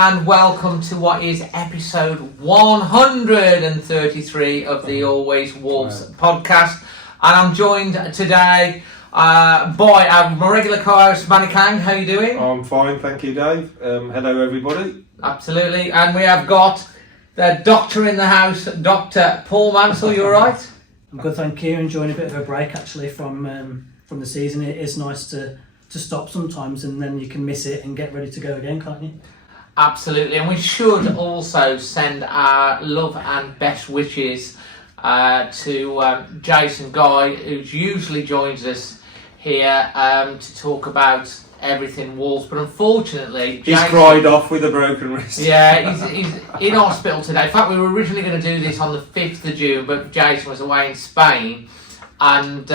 and welcome to what is episode 133 of the Always Wolves podcast. And I'm joined today by my regular co-host, Manny Paul. How are you doing? I'm fine, thank you, Dave. Hello, everybody. Absolutely. And we have got the doctor in the house, Dr. Paul Mansell. You all right? I'm good, thank you. Enjoying a bit of a break, actually, from the season. It is nice to stop sometimes, and then you can miss it and get ready to go again, can't you? Absolutely, and we should also send our love and best wishes to Jason Guy, who usually joins us here to talk about everything Wolves, but unfortunately he's cried off with a broken wrist. Yeah, he's in hospital today. In fact, we were originally going to do this on the 5th of June, but Jason was away in Spain, and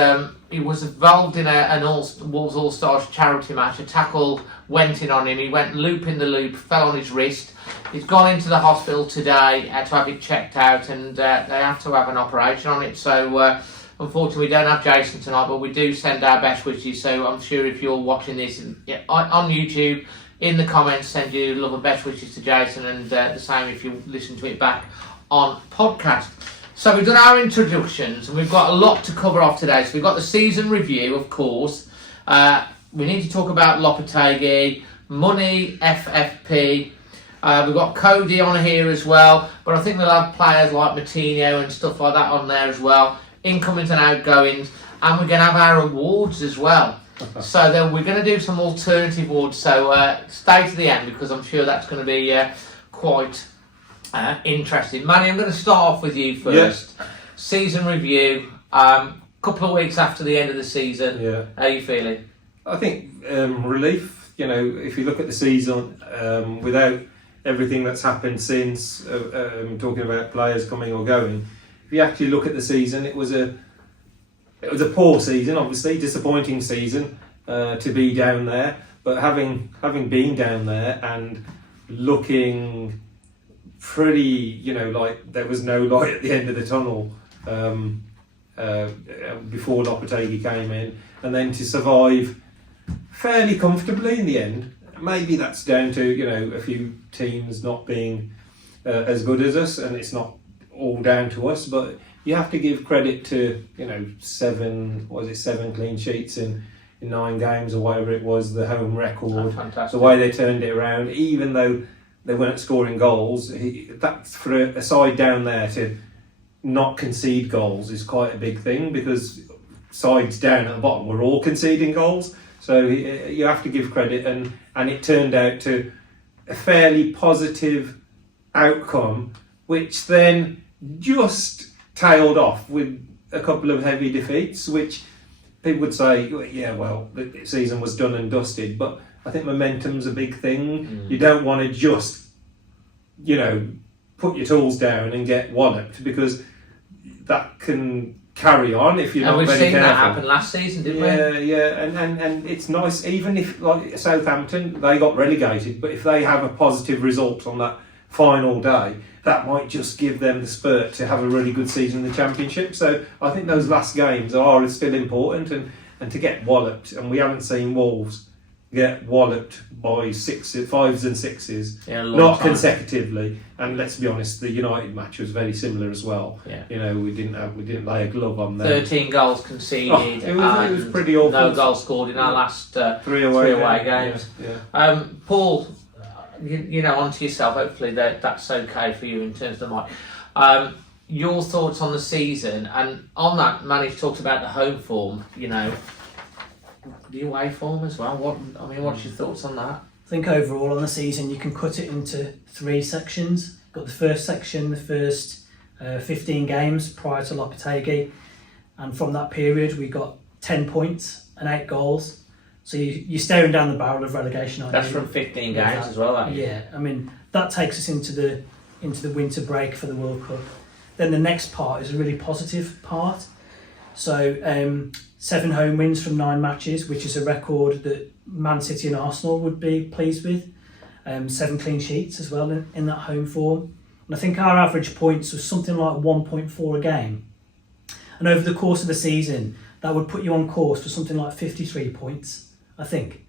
he was involved in an Wolves All-Stars charity match. A tackle went in on him. He went loop in the loop, fell on his wrist. He's gone into the hospital today to have it checked out, and they have to have an operation on it. So unfortunately, we don't have Jason tonight, but we do send our best wishes. So I'm sure if you're watching this on YouTube, in the comments, send you love and best wishes to Jason, and the same if you listen to it back on podcast. So we've done our introductions, and we've got a lot to cover off today. So we've got the season review, of course. We need to talk about Lopetegui, Monet, FFP. We've got Coady on here as well, but I think we'll have players like Moutinho and stuff like that on there as well. Incomings and outgoings, and we're going to have our awards as well. So then we're going to do some alternative awards. So stay to the end, because I'm sure that's going to be quite interesting. Manny, I'm going to start off with you first. Yeah. Season review. Couple of weeks after the end of the season. Yeah. How are you feeling? I think relief. You know, if you look at the season, without everything that's happened since, talking about players coming or going, if you actually look at the season, it was a poor season, obviously, disappointing season to be down there. But having been down there and looking pretty, like there was no light at the end of the tunnel before Lopetegui came in, and then to survive fairly comfortably in the end. Maybe that's down to a few teams not being as good as us, and it's not all down to us, but you have to give credit to 7 clean sheets in 9 games or whatever it was, the home record, the way they turned it around, even though they weren't scoring goals. That's for a side down there to not concede goals is quite a big thing, because sides down at the bottom were all conceding goals. So you have to give credit, and it turned out to a fairly positive outcome, which then just tailed off with a couple of heavy defeats, which people would say, yeah, well, the season was done and dusted. But I think momentum's a big thing. You don't want to just, put your tools down and get walloped, because that can carry on if you're not very careful. And we've seen that happen last season, didn't we? Yeah, and it's nice, even if, like Southampton, they got relegated, but if they have a positive result on that final day, that might just give them the spurt to have a really good season in the Championship. So I think those last games are still important, and to get walloped, and we haven't seen Wolves get walloped by 5s and 6s, not consecutively. And let's be honest, the United match was very similar as well. Yeah. We didn't lay a glove on them. 13 goals conceded. It was pretty awful. No goals scored in our last 3 away games. Yeah. Paul, onto yourself. Hopefully that's okay for you in terms of the mic. Your thoughts on the season, and on that, Manny's talked about the home form. The away form as well. What's your thoughts on that? I think overall on the season you can cut it into 3 sections. Got the first section, the first 15 games prior to Lopetegui, and from that period we got 10 points and 8 goals. So you're staring down the barrel of relegation. That's from 15 games as well. Yeah, that takes us into the winter break for the World Cup. Then the next part is a really positive part. So 7 home wins from 9 matches, which is a record that Man City and Arsenal would be pleased with. 7 clean sheets as well in that home form. And I think our average points was something like 1.4 a game. And over the course of the season, that would put you on course for something like 53 points, I think.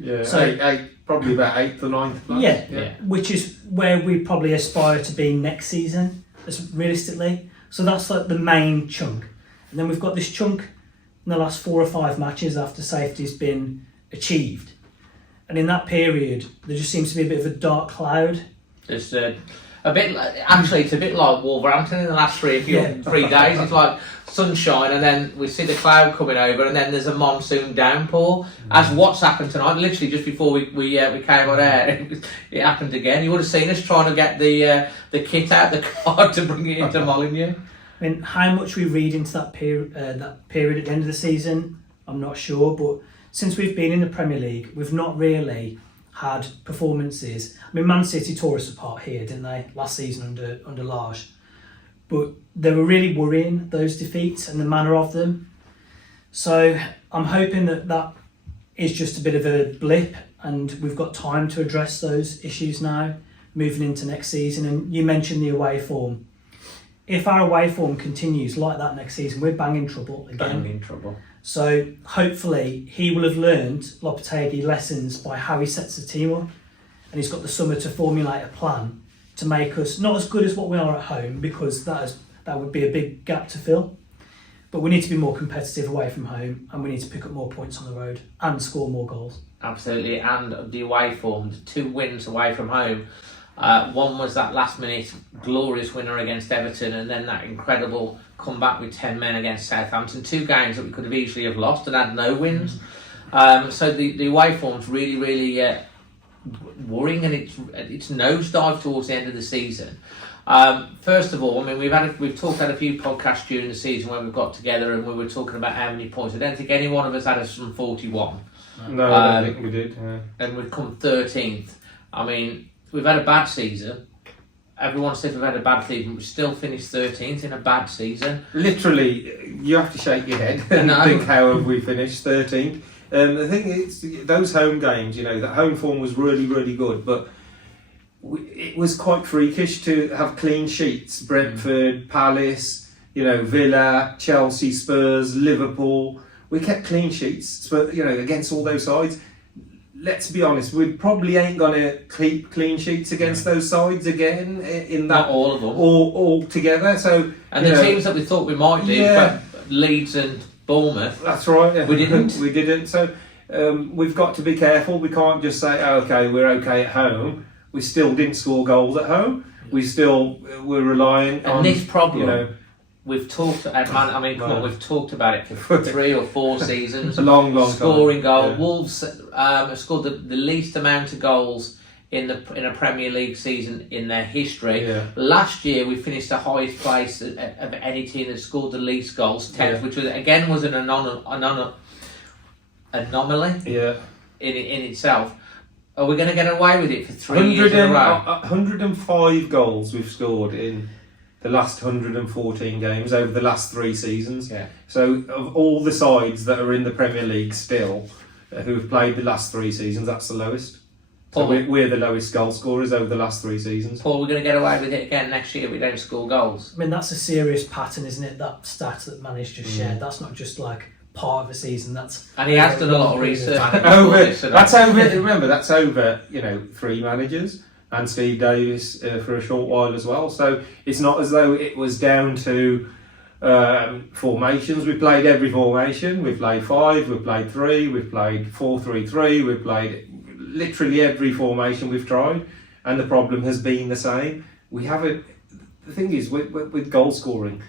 Yeah, So- probably about 8th or 9th place. Yeah. Which is where we probably aspire to be next season, as realistically. So that's like the main chunk. And then we've got this chunk in the last 4 or 5 matches after safety's been achieved. And in that period, there just seems to be a bit of a dark cloud. It's a bit. Actually, it's a bit like Wolverhampton in the last 3 days. It's like sunshine, and then we see the cloud coming over, and then there's a monsoon downpour. As what's happened tonight, literally just before we came on air, it happened again. You would have seen us trying to get the kit out the car to bring it into Molineux. I mean, how much we read into that period at the end of the season, I'm not sure. But since we've been in the Premier League, we've not really had performances. I mean, Man City tore us apart here, didn't they, last season under Lage? But they were really worrying, those defeats and the manner of them. So I'm hoping that is just a bit of a blip, and we've got time to address those issues now, moving into next season. And you mentioned the away form. If our away form continues like that next season, we're banging trouble again. Banging trouble. So hopefully he will have learned, Lopetegui, lessons by how he sets the team up, and he's got the summer to formulate a plan to make us not as good as what we are at home, because that would be a big gap to fill. But we need to be more competitive away from home, and we need to pick up more points on the road and score more goals. Absolutely, and the away form, the 2 wins away from home. One was that last minute glorious winner against Everton, and then that incredible comeback with 10 men against Southampton. 2 games that we could have easily have lost and had no wins. So the away form's really, really worrying, and it's nosedive towards the end of the season. First of all, I mean, we've talked about a few podcasts during the season where we've got together and we were talking about how many points. I don't think any one of us had us from 41. No, I don't think we did. Yeah. And we've come 13th. I mean, we've had a bad season. Everyone said we've had a bad season. We still finished 13th in a bad season. Literally, you have to shake your head and think, how have we finished 13th? The thing is, those home games, that home form was really, really good, but it was quite freakish to have clean sheets. Brentford, Palace, Villa, Chelsea, Spurs, Liverpool. We kept clean sheets, but against all those sides. Let's be honest, we probably ain't gonna keep clean sheets against those sides again. In that, not all of them, all together. So, and the teams that we thought we might do, but Leeds and Bournemouth. That's right. Yeah. We didn't. We didn't. So we've got to be careful. We can't just say, okay, we're okay at home. We still didn't score goals at home. We're relying on this problem. We've talked. We've talked about it for 3 or 4 seasons. It's a long scoring time. goal. Yeah. Wolves have scored the least amount of goals in a Premier League season in their history. Yeah. Last year we finished the highest place of any team that scored the least goals, 10th, which was an anomaly. Yeah. In itself. Are we going to get away with it for 3 years in a row? 105 goals we've scored in the last 114 games over the last 3 seasons. Yeah. So of all the sides that are in the Premier League still, who have played the last 3 seasons, that's the lowest. So we're the lowest goal scorers over the last 3 seasons. Paul, we're going to get away with it again next year if we don't score goals. I mean, that's a serious pattern, isn't it? That stat that Manny's just shared. That's not just like part of a season. And he has done a lot of research. That's over. Remember, that's over. 3 managers and Steve Davis for a short while as well. So it's not as though it was down to formations. We played every formation. We played 5. We played 3. We played 4-3-3. We played literally every formation we've tried, and the problem has been the same. We haven't. The thing is, with goal scoring,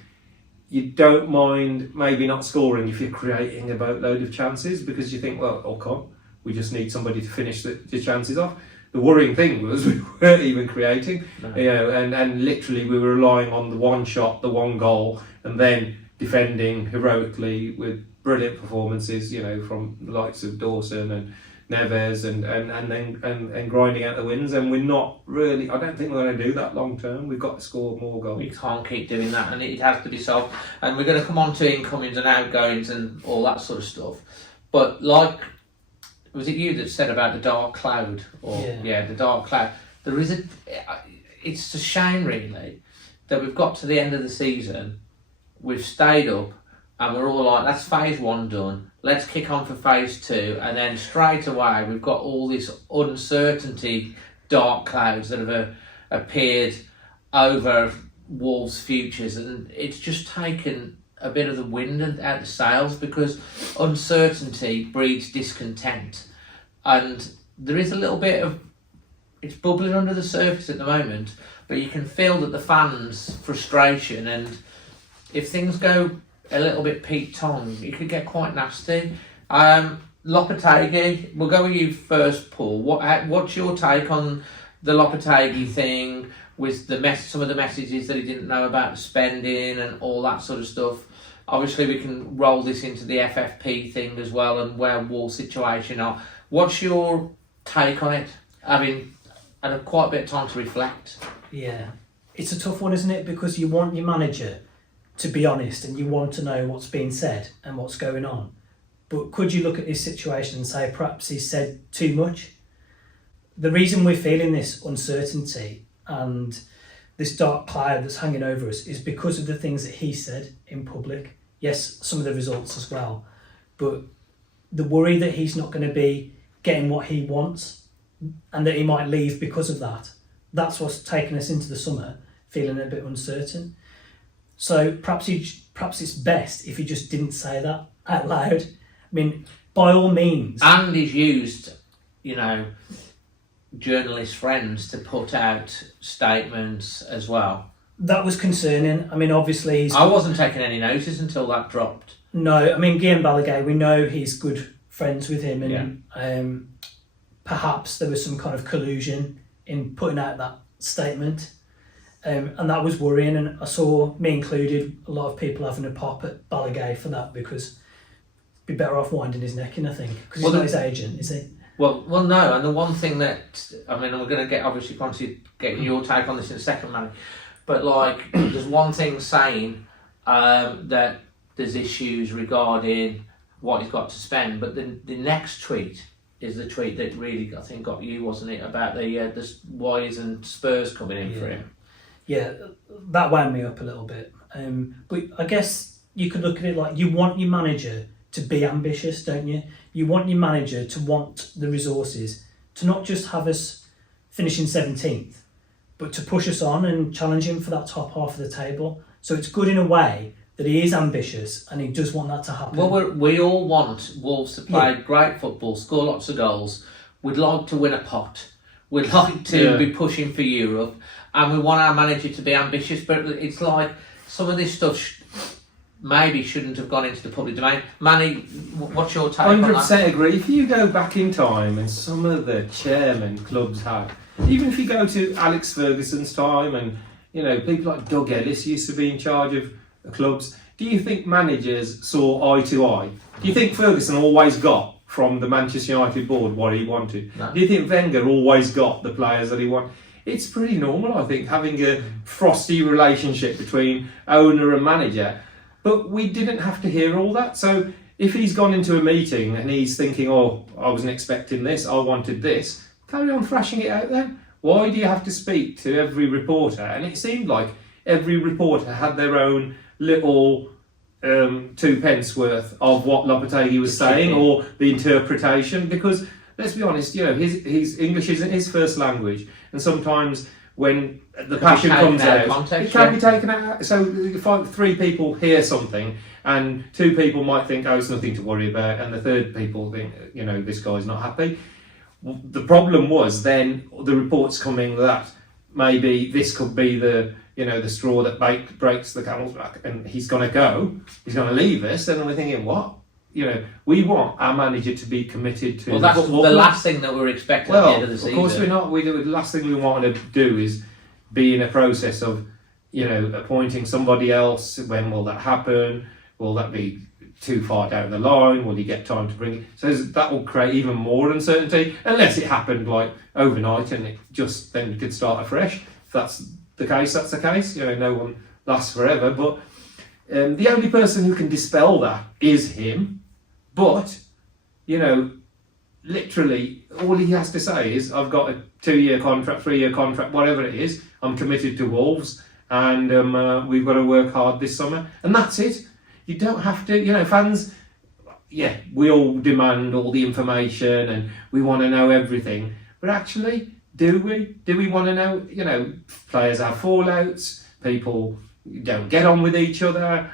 you don't mind maybe not scoring if you're creating a boatload of chances, because you think, well, okay, we just need somebody to finish the chances off. The worrying thing was we weren't even creating, and literally we were relying on the one shot, the one goal, and then defending heroically with brilliant performances, from the likes of Dawson and Neves and then grinding out the wins. And we're not really, I don't think we're going to do that long term. We've got to score more goals. We can't keep doing that, and it has to be solved. And we're going to come on to incomings and outgoings and all that sort of stuff. But was it you that said about the dark cloud? The dark cloud. It's a shame really that we've got to the end of the season, we've stayed up, and we're all like, that's phase 1 done. Let's kick on for phase 2, and then straight away we've got all this uncertainty, dark clouds that have appeared over Wolves' futures, and it's just taken a bit of the wind out of the sails, because uncertainty breeds discontent, and there is a little bit of, it's bubbling under the surface at the moment, but you can feel that the fans' frustration, and if things go a little bit Pete Tong, it could get quite nasty. Lopetegui, we'll go with you first, Paul. What's your take on the Lopetegui thing, with some of the messages that he didn't know about the spending and all that sort of stuff? Obviously, we can roll this into the FFP thing as well, and where Wall situation are. What's your take on it? Having had quite a bit of time to reflect. Yeah, it's a tough one, isn't it? Because you want your manager to be honest, and you want to know what's being said and what's going on. But could you look at this situation and say perhaps he's said too much? The reason we're feeling this uncertainty and this dark cloud that's hanging over us is because of the things that he said in public. Yes, some of the results as well, but the worry that he's not going to be getting what he wants and that he might leave because of that. That's what's taken us into the summer feeling a bit uncertain. So perhaps it's best if he just didn't say that out loud. I mean, by all means. And he's used, journalist friends to put out statements as well. That was concerning. I mean, obviously... I wasn't taking any notice until that dropped. No, I mean, Guillaume Balaguer, we know he's good friends with him, and perhaps there was some kind of collusion in putting out that statement. And that was worrying, and I saw, me included, a lot of people having a pop at Balaguer for that, because he'd be better off winding his neck in, I think, because he's not his agent, is he? Well, no, and the one thing that, we're going to obviously get your take on this in a second, Manny, but there's one thing saying that there's issues regarding what he's got to spend, but the next tweet is the tweet that really, I think, got you, wasn't it, about the Wise and Spurs coming in for him. Yeah, that wound me up a little bit. But I guess you could look at it like, you want your manager to be ambitious, don't you? You want your manager to want the resources, to not just have us finishing 17th, but to push us on and challenge him for that top half of the table. So it's good in a way that he is ambitious and he does want that to happen. Well, we all want Wolves to play great football, score lots of goals. We'd like to win a pot. We'd like to be pushing for Europe. And we want our manager to be ambitious, but it's like some of this stuff maybe shouldn't have gone into the public domain. Manny, what's your take on that? 100% agree. If you go back in time, and some of the chairmen clubs had, even if you go to Alex Ferguson's time, and people like Doug Ellis used to be in charge of the clubs, do you think managers saw eye to eye? Do you think Ferguson always got from the Manchester United board what he wanted? No. Do you think Wenger always got the players that he wanted? It's pretty normal, I think, having a frosty relationship between owner and manager. But we didn't have to hear all that. So if he's gone into a meeting and he's thinking, oh, I wasn't expecting this, I wanted this, carry on thrashing it out then. Why do you have to speak to every reporter? And it seemed like every reporter had their own little 2 pence worth of what Lopetegui was saying, or the interpretation, because let's be honest, his English isn't his first language, and sometimes when the passion comes out, it can be taken out. So if 3 people hear something, and 2 people might think, oh, it's nothing to worry about, and the third people think, this guy's not happy. The problem was then the reports coming that maybe this could be the straw that breaks the camel's back, and he's going to leave us, and we're thinking, what? We want our manager to be committed to. Well, that's the last thing that we're expecting at the end of the season. Of course we're not. The last thing we want to do is be in a process of, appointing somebody else. When will that happen? Will that be too far down the line? Will you get time to bring it? So that will create even more uncertainty, unless it happened overnight and it just then could start afresh. If that's the case, that's the case. No one lasts forever, but the only person who can dispel that is him. But, literally, all he has to say is, I've got a 2-year contract, 3-year contract, whatever it is, I'm committed to Wolves, and we've got to work hard this summer. And that's it. You don't have to, fans, yeah, we all demand all the information and we want to know everything. But actually, do we? Do we want to know, players have fallouts, people don't get on with each other,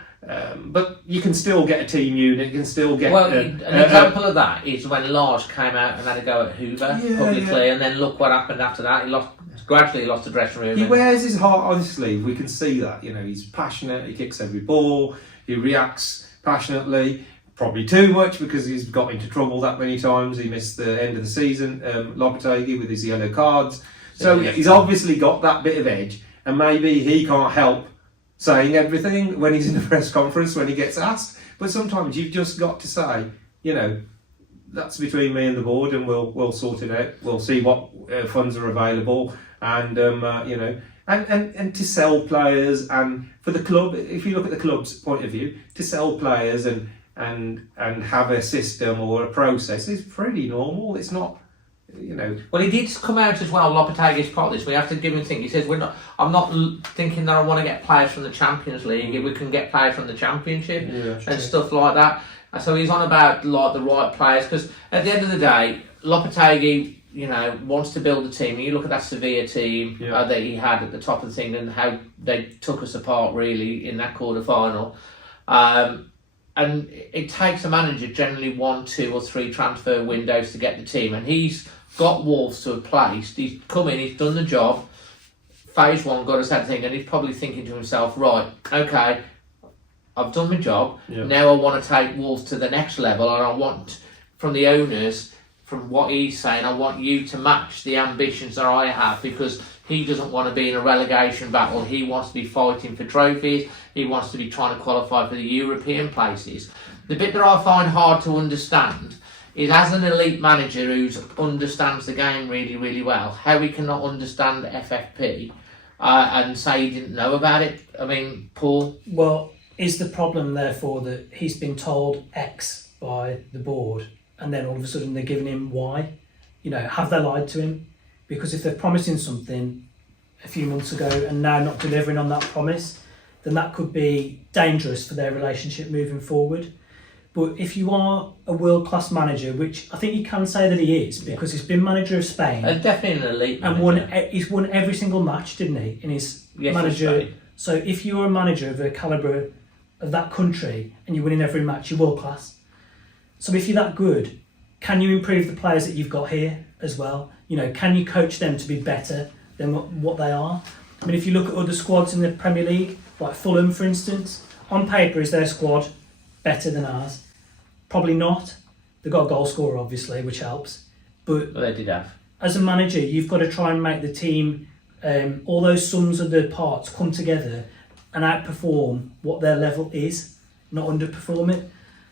but you can still get a team unit, you can still get... Well, an example of that is when Lars came out and had a go at Hoover publicly, and then look what happened after that. He gradually lost the dressing room. He wears his heart on his sleeve, we can see that. He's passionate, he kicks every ball, he reacts passionately, probably too much because he's got into trouble that many times. He missed the end of the season, Lopetegui, with his yellow cards. So he's obviously got that bit of edge, and maybe he can't help saying everything when he's in a press conference when he gets asked. But sometimes you've just got to say, that's between me and the board, and we'll sort it out. We'll see what funds are available, and and to sell players, and for the club, if you look at the club's point of view, to sell players and have a system or a process is pretty normal. It's not, Well, he did come out as well. Lopetegui's part of this. We have to give him a thing. He says, I'm not thinking that I want to get players from the Champions League. We can get players from the Championship and stuff like that. And so he's on about like the right players, because at the end of the day, Lopetegui, wants to build a team. You look at that Sevilla team that he had at the top of the thing, and how they took us apart really in that quarter final. And it takes a manager generally 1, 2 or 3 transfer windows to get the team, and he's got Wolves to a place. He's come in, he's done the job. Phase 1 got us that thing, and he's probably thinking to himself, right, okay, I've done my job. Now I want to take Wolves to the next level, and I want from the owners, from what he's saying, I want you to match the ambitions that I have, because he doesn't want to be in a relegation battle. He wants to be fighting for trophies. He wants to be trying to qualify for the European places. The bit that I find hard to understand is, as an elite manager who understands the game really, really well, how he cannot understand FFP and say he didn't know about it. I mean, Paul? Well, is the problem therefore that he's been told X by the board, and then all of a sudden they're giving him Y? Have they lied to him? Because if they're promising something a few months ago and now not delivering on that promise, then that could be dangerous for their relationship moving forward. But if you are a world-class manager, which I think you can say that he is, because he's been manager of Spain, definitely an elite manager, and he's won every single match, didn't he, in his manager? So if you're a manager of the calibre of that country and you're winning every match, you're world-class. So if you're that good, can you improve the players that you've got here as well? Can you coach them to be better than what they are? I mean, if you look at other squads in the Premier League, like Fulham, for instance, on paper, is their squad better than ours? Probably not. They've got a goal scorer, obviously, which helps. But they did have. As a manager, you've got to try and make the team, all those sums of the parts come together and outperform what their level is, not underperform it.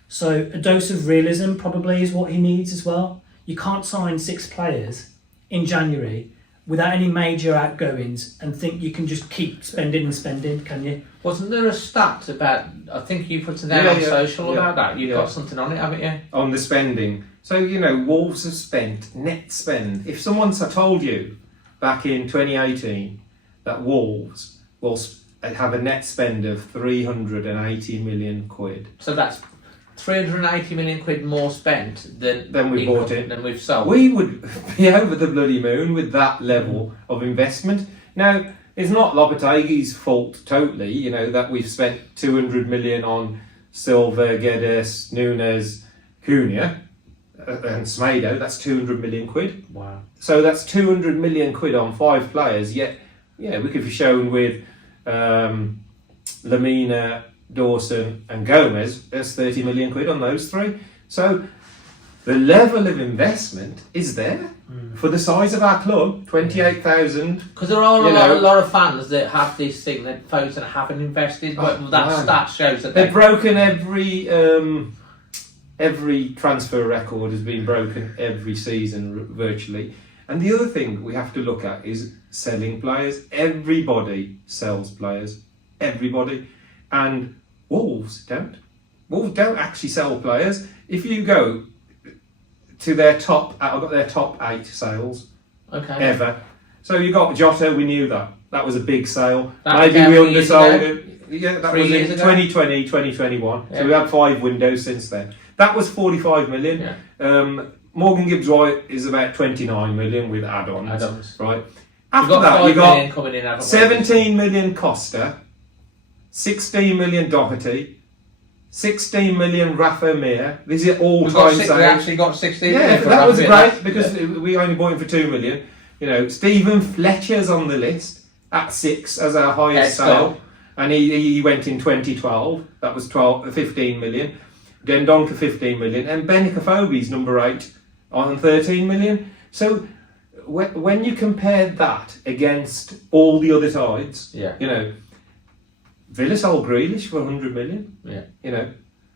So a dose of realism probably is what he needs as well. You can't sign 6 players in January without any major outgoings and think you can just keep spending and spending, can you? Wasn't there a stat about, I think you put it down on social about that? You've got something on it, haven't you? On the spending. So, Wolves have spent, net spend. If someone's told you back in 2018 that Wolves will have a net spend of 380 million quid. So that's 380 million quid more spent than we bought it, than we've sold. We would be over the bloody moon with that level of investment. Now, it's not Lopetegui's fault totally, that we've spent 200 million on Silva, Guedes, Nunes, Cunha and Smedo. That's 200 million quid. Wow. So that's 200 million quid on 5 players. Yet, we could be shown with Lamina, Dawson and Gomez. There's 30 million quid on those 3. So the level of investment is there for the size of our club, 28,000. Because there are a lot of fans that have this thing that folks that haven't invested, but stat shows that they've broken every transfer record has been broken every season virtually. And the other thing we have to look at is selling players. Everybody sells players. Everybody. And Wolves don't. Wolves don't actually sell players. If you go to their top, I've got their top 8 sales ever. So you got Jota, we knew that. That was a big sale. That Maybe was we how many years undersold ago? it. Yeah, that 3 was years in ago? 2020, 2021. Yeah. So we had 5 windows since then. That was 45 million. Yeah. Morgan Gibbs White is about 29 million with add-ons. Add-ons. Right. We've After got that, 5 you got million coming in, haven't we? 17 million Costa, 16 million Doherty, 16 million Rafa Mir. These are We've all-time we sales. actually got 16 Yeah, million for that was Rafa. great because we only bought him for 2 million. You know, Stephen Fletcher's on the list at 6 as our highest Yeah, sale, and he went in 2012. That was 15 million. Dendonka 15 million, and Benikofobi's number 8 on 13 million. So when you compare that against all the other sides, Yeah. you know, Villa sold Grealish for 100 million. Yeah. You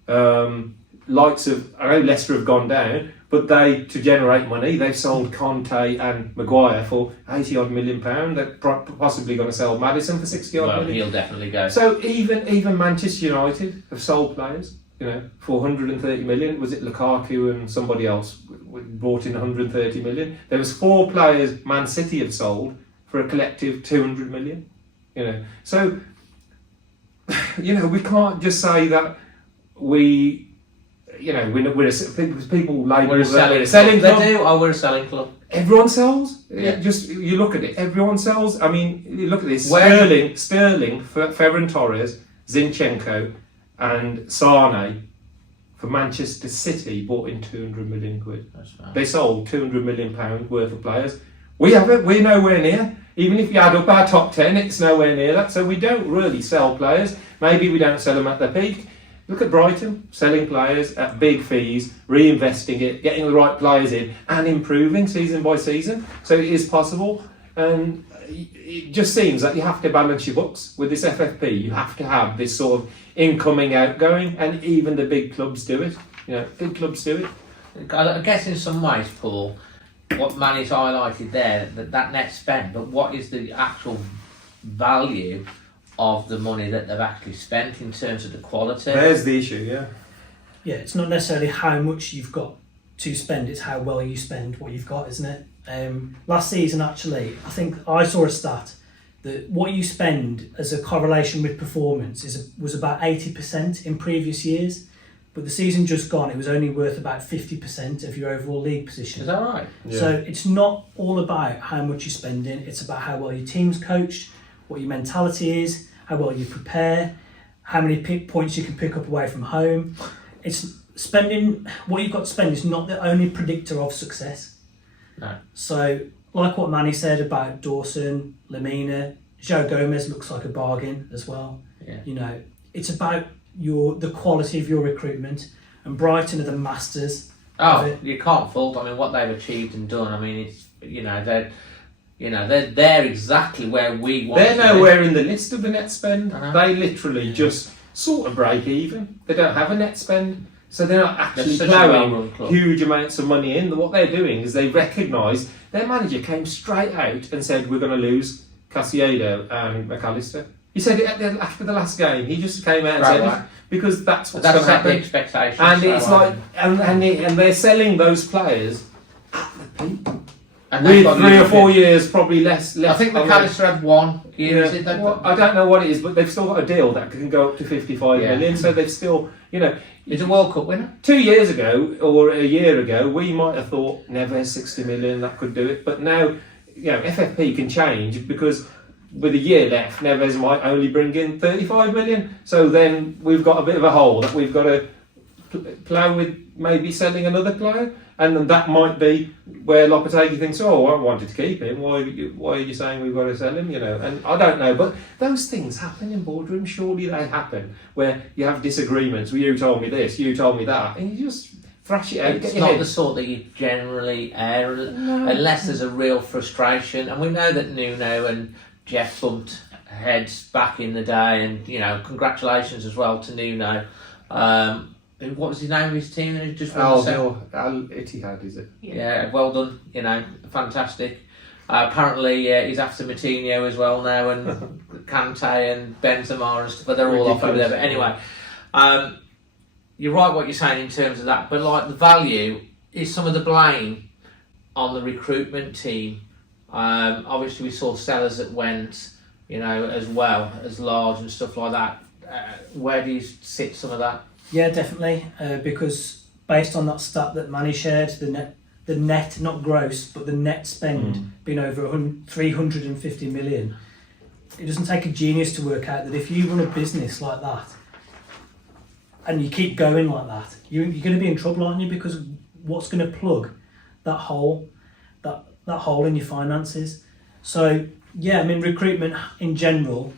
know, likes of, I know Leicester have gone down, but they, to generate money, they've sold Conte and Maguire for 80 odd million pound. They're possibly going to sell Maddison for 60 odd Well, million. he'll definitely go. So even Manchester United have sold players, you know, for 130 million. Was it Lukaku and somebody else brought in 130 million? There was 4 players Man City have sold for a collective 200 million. You know, so you know, we can't just say that we, you know, people label We're a selling club. They do. Oh, we're a selling club. Everyone sells. Yeah. Just you look at it. Everyone sells. I mean, you look at this. Where- Sterling, Ferran Torres, Zinchenko, and Sane for Manchester City bought in 200 million quid. That's fine. They sold 200 million pound worth of players. We haven't. We're nowhere near. Even if you add up our top 10, it's nowhere near that. So we don't really sell players. Maybe we don't sell them at their peak. Look at Brighton, selling players at big fees, reinvesting it, getting the right players in, and improving season by season. So it is possible. And it just seems that you have to balance your books with this FFP. You have to have this sort of incoming, outgoing, and even the big clubs do it. You know, big clubs do it. I guess in some ways, Paul, what Manny's highlighted there, that net spend, but what is the actual value of the money that they've actually spent in terms of the quality? There's the issue, yeah. Yeah, it's not necessarily how much you've got to spend, it's how well you spend what you've got, isn't it? Last season, actually, I think I saw a stat that what you spend as a correlation with performance was about 80% in previous years. But the season just gone, it was only worth about 50% of your overall league position. Is that right? Yeah. So it's not all about how much you're spending, it's about how well your team's coached, what your mentality is, how well you prepare, how many points you can pick up away from home. It's spending, what you've got to spend is not the only predictor of success. No. So, like what Manny said about Dawson, Lamina, Joe Gomez looks like a bargain as well. Yeah. You know, it's about the quality of your recruitment, and Brighton are the masters of Oh, it. you can't fault. I mean, what they've achieved and done. I mean, it's they're exactly where we want. They're to be. nowhere in the list of the net spend. I know. They literally just sort of break even. They don't have a net spend. So they're not actually They're such a ploughing well-run club. huge amounts of money in. What they're doing is they recognise their manager came straight out and said, we're going to lose Caicedo and McAllister. He said it after the last game. He just came out and Right, said right. it because that's what's That's going to set the happen. expectations. And so it's I- like, and they're selling those players at the peak. and they've With got 3 or the- 4 years, probably less. I think on McAllister had 1 year. Yeah. Is it? Well, I don't know what it is, but they've still got a deal that can go up to 55 Yeah. million. So they've still, you know, He's a World Cup winner. 2 years ago or a year ago, we might have thought Neves 60 million that could do it. But now, you know, FFP can change because with a year left, Neves might only bring in 35 million. So then we've got a bit of a hole that we've got to plough with, maybe selling another player. And then that might be where Lopetegui thinks, oh, I wanted to keep him. Why are you saying we've got to sell him? You know, and I don't know, but those things happen in boardrooms. Surely they happen where you have disagreements. Well, you told me this, you told me that, and you just thrash it out. It's get your not head- the sort that you generally air No. unless there's a real frustration. And we know that Nuno and Jeff bumped heads back in the day, and you know, congratulations as well to Nuno. What was his name of his team? He just won the Al Ittihad, is it? Yeah, well done. You know, fantastic. Apparently, he's after Moutinho as well now, and Kante and Benzema and stuff. But they're all off over there. But anyway, you're right what you're saying in terms of that. But like the value is some of the blame on the recruitment team. Obviously, we saw sellers that went, as well as large and stuff like that. Where do you sit some of that? Yeah, definitely. Because based on that stat that Manny shared, the net, not gross, but the net spend being over 350 million, it doesn't take a genius to work out that if you run a business like that and you keep going like that, you're going to be in trouble, aren't you? Because what's going to plug that hole, that hole in your finances? So yeah, I mean, recruitment in general,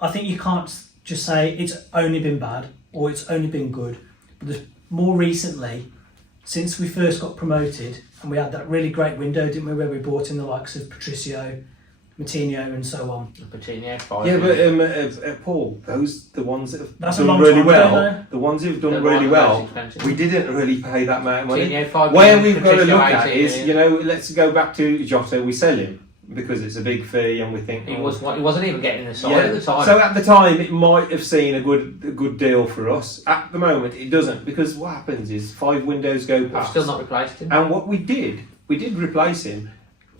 I think you can't just say it's only been bad or it's only been good. But there's more recently, since we first got promoted, and we had that really great window, didn't we, where we brought in the likes of Patricio, Moutinho and so on. Moutinho, 5 Yeah, million. but Paul, the ones that have That's a done long really time ago, well, the ones who've done The really one well, most expensive. we didn't really pay that amount of money. Moutinho, 5 Where million, we've got to Patricio, look at 18 is, million. let's go back to Jota. We sell him because it's a big fee, and we think He wasn't even getting the side at the time. So at the time, it might have seen a good deal for us. At the moment, it doesn't, because what happens is 5 windows go I've past. still not replaced him. And what we did replace him,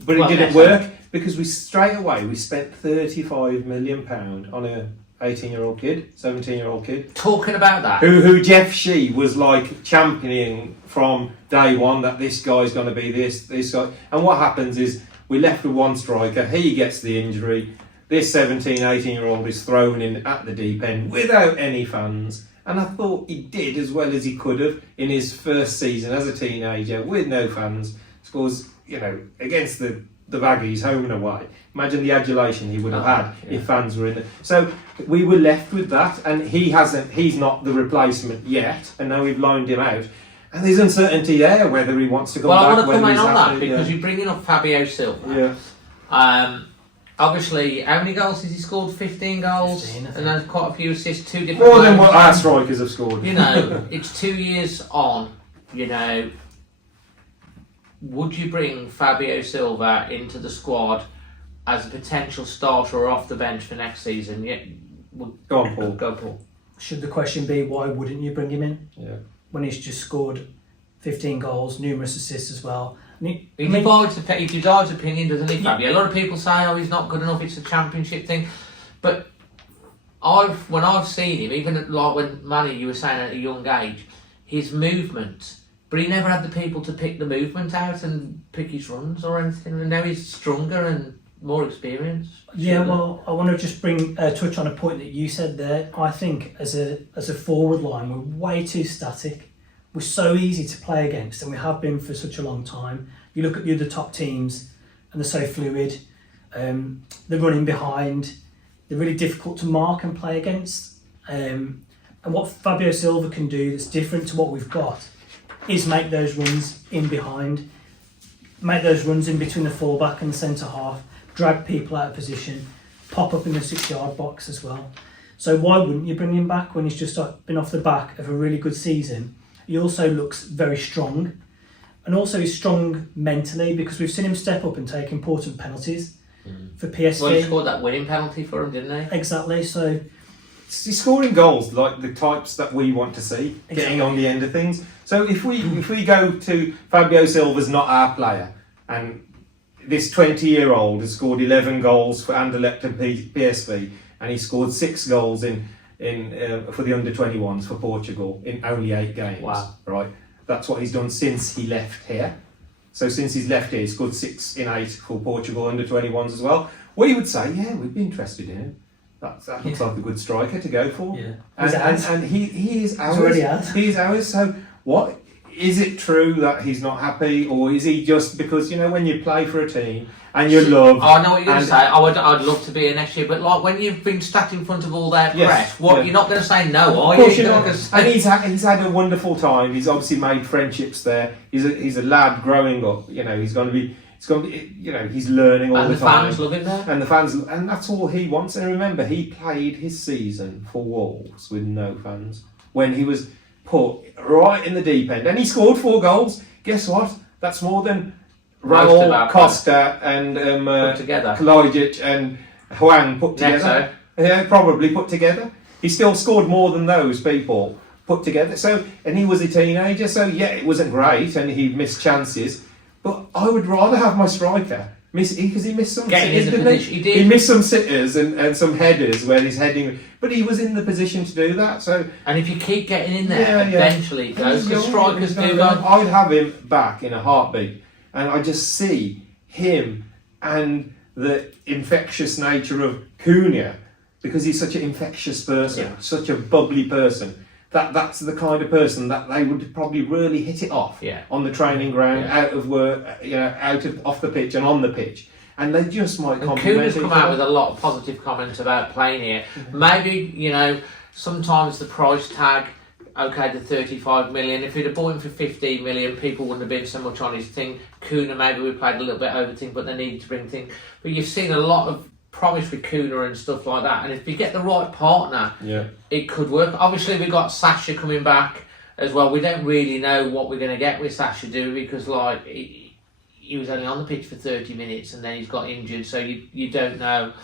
but Well, it didn't yes, work because we straight away spent £35 million on a 18-year-old kid, 17-year-old kid. Talking about that, Who Jeff Shee was like championing from day one, that this guy's going to be this guy. And what happens is we're left with one striker, he gets the injury, this 17, 18-year-old is thrown in at the deep end without any fans. And I thought he did as well as he could have in his first season as a teenager with no fans. Scores, against the Baggies home and away. Imagine the adulation he would have had if fans were in there. So we were left with that, and he's not the replacement yet, and now we've lined him out. And there's uncertainty there whether he wants to come back. I want to come in he's on that happy, because you're bringing up Fabio Silva. Yeah. Obviously, how many goals has he scored? 15 goals, 15, I think. and there's quite a few assists. 2 different. More than goals. what our strikers have scored. It's 2 years on. Would you bring Fabio Silva into the squad as a potential starter or off the bench for next season? Yeah. Go on, Paul. Go, Paul. Should the question be, why wouldn't you bring him in? Yeah. When he's just scored 15 goals, numerous assists as well. He divides opinion, doesn't he, Fabio? A lot of people say, he's not good enough, it's a championship thing. But when I've seen him, even like when Manny, you were saying at a young age, his movement, but he never had the people to pick the movement out and pick his runs or anything. And now he's stronger and more experienced. Yeah, well, I want to just touch on a point that you said there. I think as a forward line, we're way too static. We're so easy to play against, and we have been for such a long time. You look at the other top teams, and they're so fluid. They're running behind. They're really difficult to mark and play against. And what Fabio Silva can do that's different to what we've got is make those runs in behind, make those runs in between the fullback and the centre half, drag people out of position, pop up in the 6-yard box as well. So why wouldn't you bring him back when he's just been off the back of a really good season? He also looks very strong, and also he's strong mentally because we've seen him step up and take important penalties for PSV. Well, he scored that winning penalty for him, didn't he? Exactly. So He's scoring goals like the types that we want to see, getting on the end of things. So if we go to Fabio Silva's not our player, and this 20-year-old has scored 11 goals for Anderlecht and PSV, and he scored 6 goals in for the under-21s for Portugal in only 8 games. Wow. Right? That's what he's done since he left here. So since he's left here, he's scored 6 in 8 for Portugal under-21s as well. We would say, yeah, we'd be interested in him. That looks like a good striker to go for. yeah, And he is ours. already ours. He is ours. So what? Is it true that he's not happy, or is he just because, when you play for a team and you love... I know what you're going to say. I'd love to be here next year, but like when you've been stuck in front of all their press, you're not going to say no, are Of course you? you're not. Gonna say- And he's had a wonderful time. He's obviously made friendships there. He's a lad growing up. He's going to be. He's learning all and the the time. fans love him there. And the fans, and that's all he wants. And remember, he played his season for Wolves with no fans when he was put right in the deep end, and he scored 4 goals. Guess what? That's more than Most of Raul, our Costa, and put together. Klajic and Juan put together. Neto. Yeah, probably put together. He still scored more than those people put together. So, and he was a teenager. So yeah, it wasn't great, and he missed chances. But I would rather have my striker because he missed some Getting in sitters, the didn't position. He did. He missed some sitters and some headers where he's heading, but he was in the position to do that. So And if you keep getting in there, eventually it goes. Because strikers do go. I'd have him back in a heartbeat, and I just see him and the infectious nature of Cunha, because he's such an infectious person, such a bubbly person. That's the kind of person that they would probably really hit it off on the training ground, out of work, off the pitch and on the pitch, and they just might compliment Kuna's each come other. out with a lot of positive comments about playing here. Maybe sometimes the price tag, okay, the 35 million. If he'd have bought him for 15 million, people wouldn't have been so much on his thing. Kuna, maybe we played a little bit over thing, but they needed to bring things. But you've seen a lot of promise with Kuna and stuff like that, and if you get the right partner, it could work. Obviously, we've got Sasha coming back as well. We don't really know what we're going to get with Sasha, do we? Because he was only on the pitch for 30 minutes and then he's got injured, so you don't know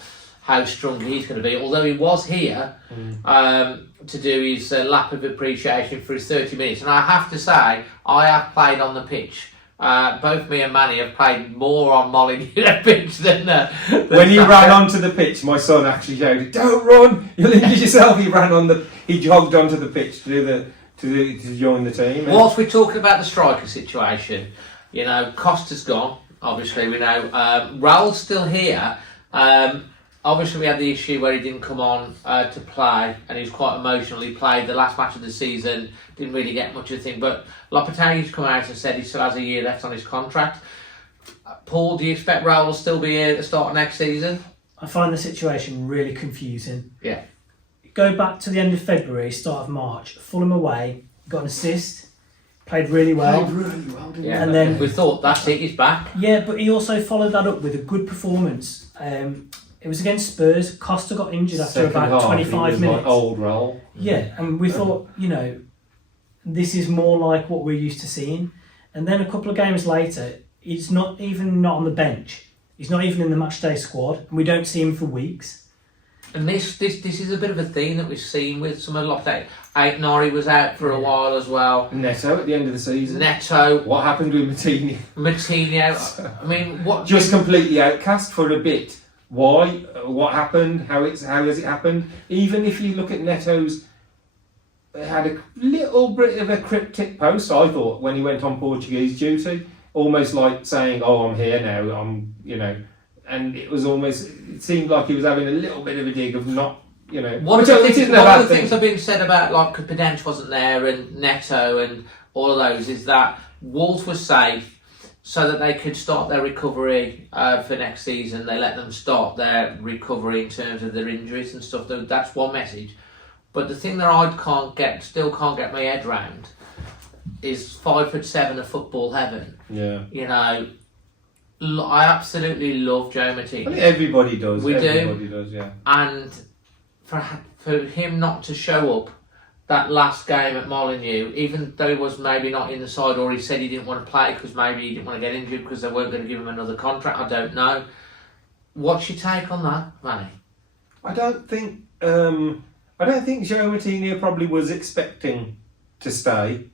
how strong he's going to be. Although he was here to do his lap of appreciation for his 30 minutes, and I have to say, I have played on the pitch. Both me and Manny have played more on Molineux pitch than when he ran onto the pitch, my son actually shouted, "Don't run! You'll injure yourself." He jogged onto the pitch to join the team. Whilst we're talking about the striker situation, Costa's gone. Obviously, we know Raul's still here. Obviously, we had the issue where he didn't come on to play, and he was quite emotional. He played the last match of the season, didn't really get much of a thing. But Lopetegui's come out and said he still has a year left on his contract. Paul, do you expect Raul will still be here at the start of next season? I find the situation really confusing. Yeah. Go back to the end of February, start of March. Fulham away, got an assist, played really well. Yeah. And then we thought that's it, he's back. Yeah, but he also followed that up with a good performance. It was against Spurs. Costa got injured after about 25 minutes. Like old Raul. Yeah, and we thought, this is more like what we're used to seeing. And then a couple of games later, he's not on the bench. He's not even in the matchday squad, and we don't see him for weeks. And this is a bit of a theme that we've seen with some of the Nori was out for a while as well. Neto at the end of the season. Neto. What happened with Moutinho. I mean, what? Just completely outcast for a bit. Why? What happened? How has it happened? Even if you look at Neto's, had a little bit of a cryptic post, I thought, when he went on Portuguese duty, almost like saying, "Oh, I'm here now." And it seemed like he was having a little bit of a dig of not, One of the things have been said about like Cadench wasn't there and Neto and all of those is that Wolves was safe so that they could start their recovery for next season. They let them start their recovery in terms of their injuries and stuff. That's one message. But the thing that I still can't get my head round is 5'7" of football heaven. Yeah. I absolutely love Joe Moutinho. I think everybody does. Everybody does, yeah. And for him not to show up that last game at Molineux, even though he was maybe not in the side, or he said he didn't want to play because maybe he didn't want to get injured because they weren't going to give him another contract, I don't know. What's your take on that, Manny? I don't think Joe Moutinho probably was expecting to stay.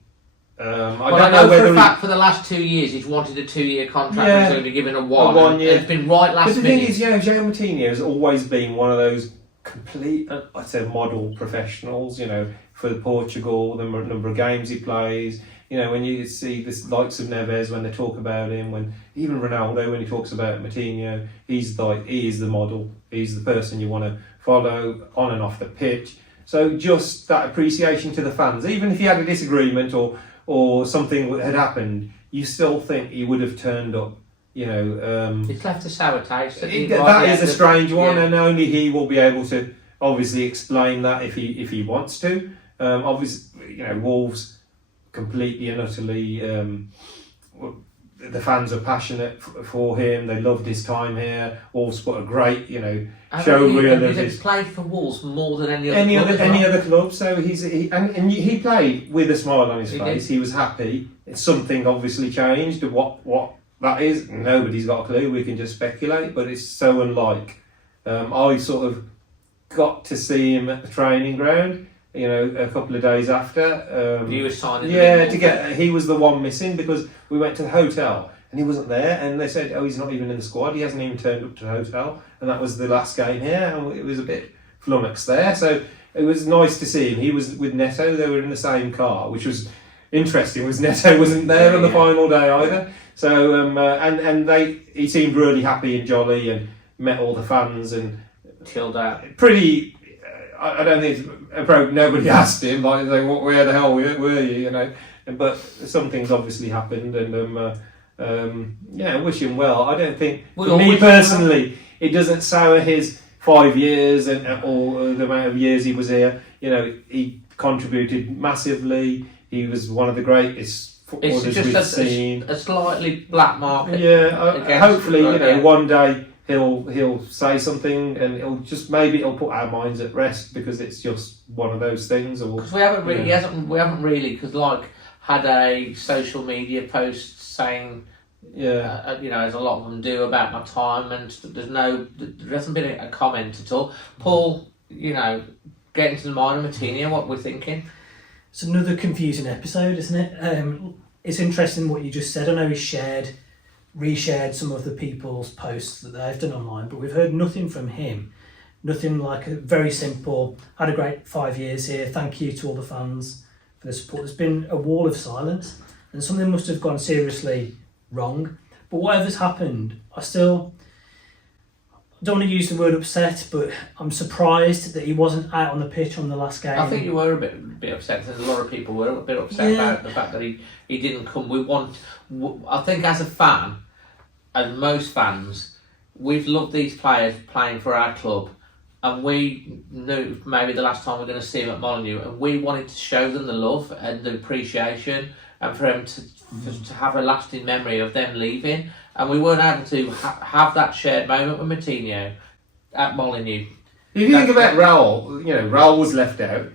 I know for a fact for the last 2 years he's wanted a 2-year contract. He's only been given a one year. It's been right last minute. But the thing is, Joe Moutinho has always been one of those complete, I'd say, model professionals. For Portugal, the number of games he plays. When you see the likes of Neves when they talk about him, when even Ronaldo when he talks about Moutinho, he is the model. He's the person you want to follow on and off the pitch. So just that appreciation to the fans, even if he had a disagreement or something had happened, you still think he would have turned up. It's left a sour taste. That is a strange one, and only he will be able to obviously explain that if he wants to. Obviously, Wolves completely and utterly. The fans are passionate for him. They loved his time here. Wolves put a great, showreel of his. He's played for Wolves more than any other club. So he played with a smile on his face. He was happy. Something obviously changed. What that is, nobody's got a clue. We can just speculate. But it's so unlike. I sort of got to see him at the training ground. A couple of days after. He was signing. Yeah, he was the one missing because we went to the hotel and he wasn't there. And they said, oh, he's not even in the squad. He hasn't even turned up to the hotel. And that was the last game here, and it was a bit flummoxed there. So it was nice to see him. He was with Neto. They were in the same car, which was interesting. Was Neto wasn't there on the final day either. So he seemed really happy and jolly, and met all the fans and chilled out. Pretty. I don't think it's appropriate. Nobody asked him like, where the hell were you? You know. But some things obviously happened, and yeah, wish him well. I don't think, for me personally, it doesn't sour his 5 years or the amount of years he was here. You know, he contributed massively. He was one of the greatest footballers we've seen. A slightly black market. Yeah, hopefully, one day he'll say something, and it'll put our minds at rest, because it's just one of those things. Because we haven't really, because had a social media post saying, as a lot of them do, about my time, and there hasn't been a comment at all. Paul, getting to the mind of Moutinho, what we're thinking. It's another confusing episode, isn't it? It's interesting what you just said. I know he reshared some of the people's posts that they've done online, but we've heard nothing from him. Nothing like a very simple, had a great 5 years here, thank you to all the fans for the support. There's been a wall of silence, and something must have gone seriously wrong. But whatever's happened, I still don't want to use the word upset, but I'm surprised that he wasn't out on the pitch on the last game. I think you were a bit upset. There's a lot of people were a bit upset about the fact that he didn't come. I think as a fan, as most fans, we've loved these players playing for our club, and we knew maybe the last time we're going to see them at Molineux, and we wanted to show them the love and the appreciation, and for them to have a lasting memory of them leaving. And we weren't able to have that shared moment with Moutinho at Molineux. If you think about Raul, Raul was left out.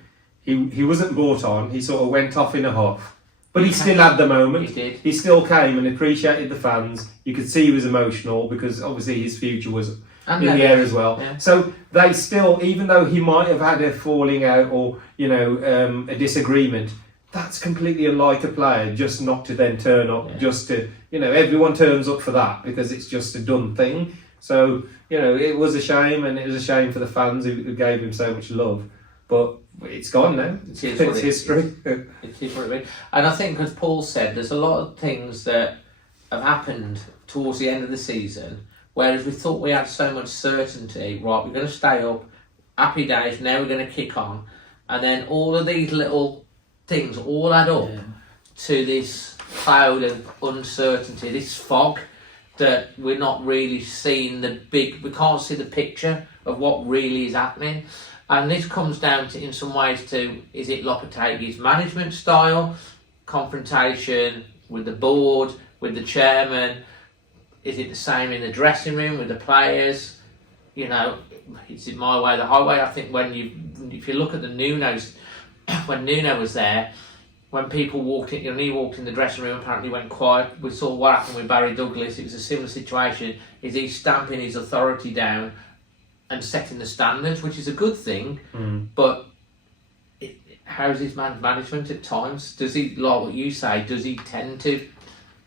He wasn't brought on. He sort of went off in a huff. But he still had the moment. He did. He still came and appreciated the fans. You could see he was emotional, because obviously his future was in the air as well. Yeah. So they still, even though he might have had a falling out or a disagreement, that's completely unlike a player, just not to then turn up, just to, everyone turns up for that because it's just a done thing. So, it was a shame, and it was a shame for the fans who gave him so much love. But it's gone now. It's history. It is what it is. And I think, as Paul said, there's a lot of things that have happened towards the end of the season, whereas we thought we had so much certainty, right, we're going to stay up, happy days, now we're going to kick on. And then all of these little things all add up to this cloud of uncertainty, this fog that we're not really seeing we can't see the picture of what really is happening. And this comes down to, in some ways, to, is it Lopetegui's management style, confrontation with the board, with the chairman? Is it the same in the dressing room with the players? Is it my way or the highway? I think if you look at the Nuno's, when Nuno was there, when people walked in, he walked in the dressing room, apparently went quiet. We saw what happened with Barry Douglas. It was a similar situation. Is he stamping his authority down and setting the standards, which is a good thing, but how's his management at times? Does he, like what you say, does he tend to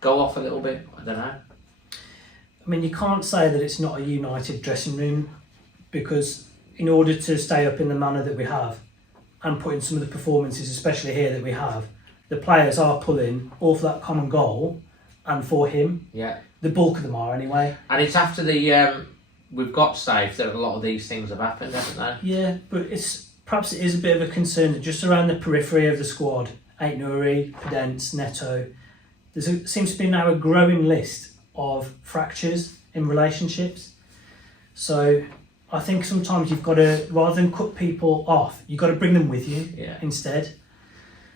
go off a little bit? I don't know. I mean, you can't say that it's not a united dressing room, because in order to stay up in the manner that we have, and put in some of the performances, especially here, that we have, the players are pulling all for that common goal and for him. Yeah. The bulk of them are, anyway. And it's after we've got safe that a lot of these things have happened, haven't they? Yeah, but perhaps it is a bit of a concern that just around the periphery of the squad, Aït-Nouri, Podence, Neto, seems to be now a growing list of fractures in relationships. So I think sometimes you've got to, rather than cut people off, you've got to bring them with you instead.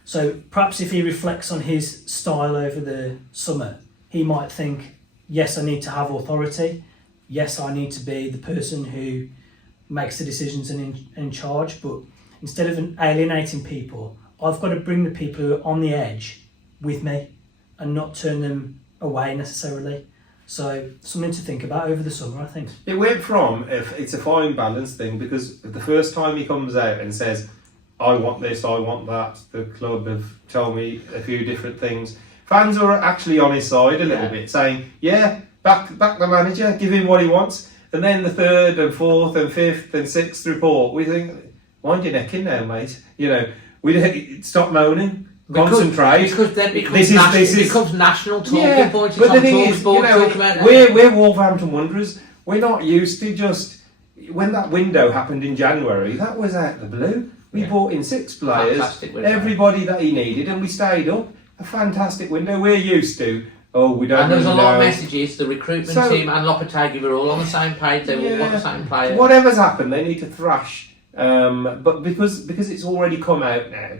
So perhaps if he reflects on his style over the summer, he might think, yes, I need to have authority. Yes, I need to be the person who makes the decisions and in charge. But instead of alienating people, I've got to bring the people who are on the edge with me and not turn them away necessarily. So something to think about over the summer, I think. It went from, it's a fine balance thing, because the first time he comes out and says, I want this, I want that, the club have told me a few different things, fans are actually on his side a little bit, saying, yeah, back the manager, give him what he wants. And then the third and fourth and fifth and sixth report, we think, wind your neck in now, mate. You know, we stop moaning, concentrate. Because then it becomes national talking points. But the thing is, we're Wolverhampton Wanderers. We're not used to just, when that window happened in January, that was out of the blue. We brought in 6 players, everybody that he needed, and we stayed up. A fantastic window. We're used to, we don't. And there's really a lot know. of messages. The recruitment team and Lopetegui were all on the same page. They all want the same player. Whatever's happened, they need to thrash. But because it's already come out now,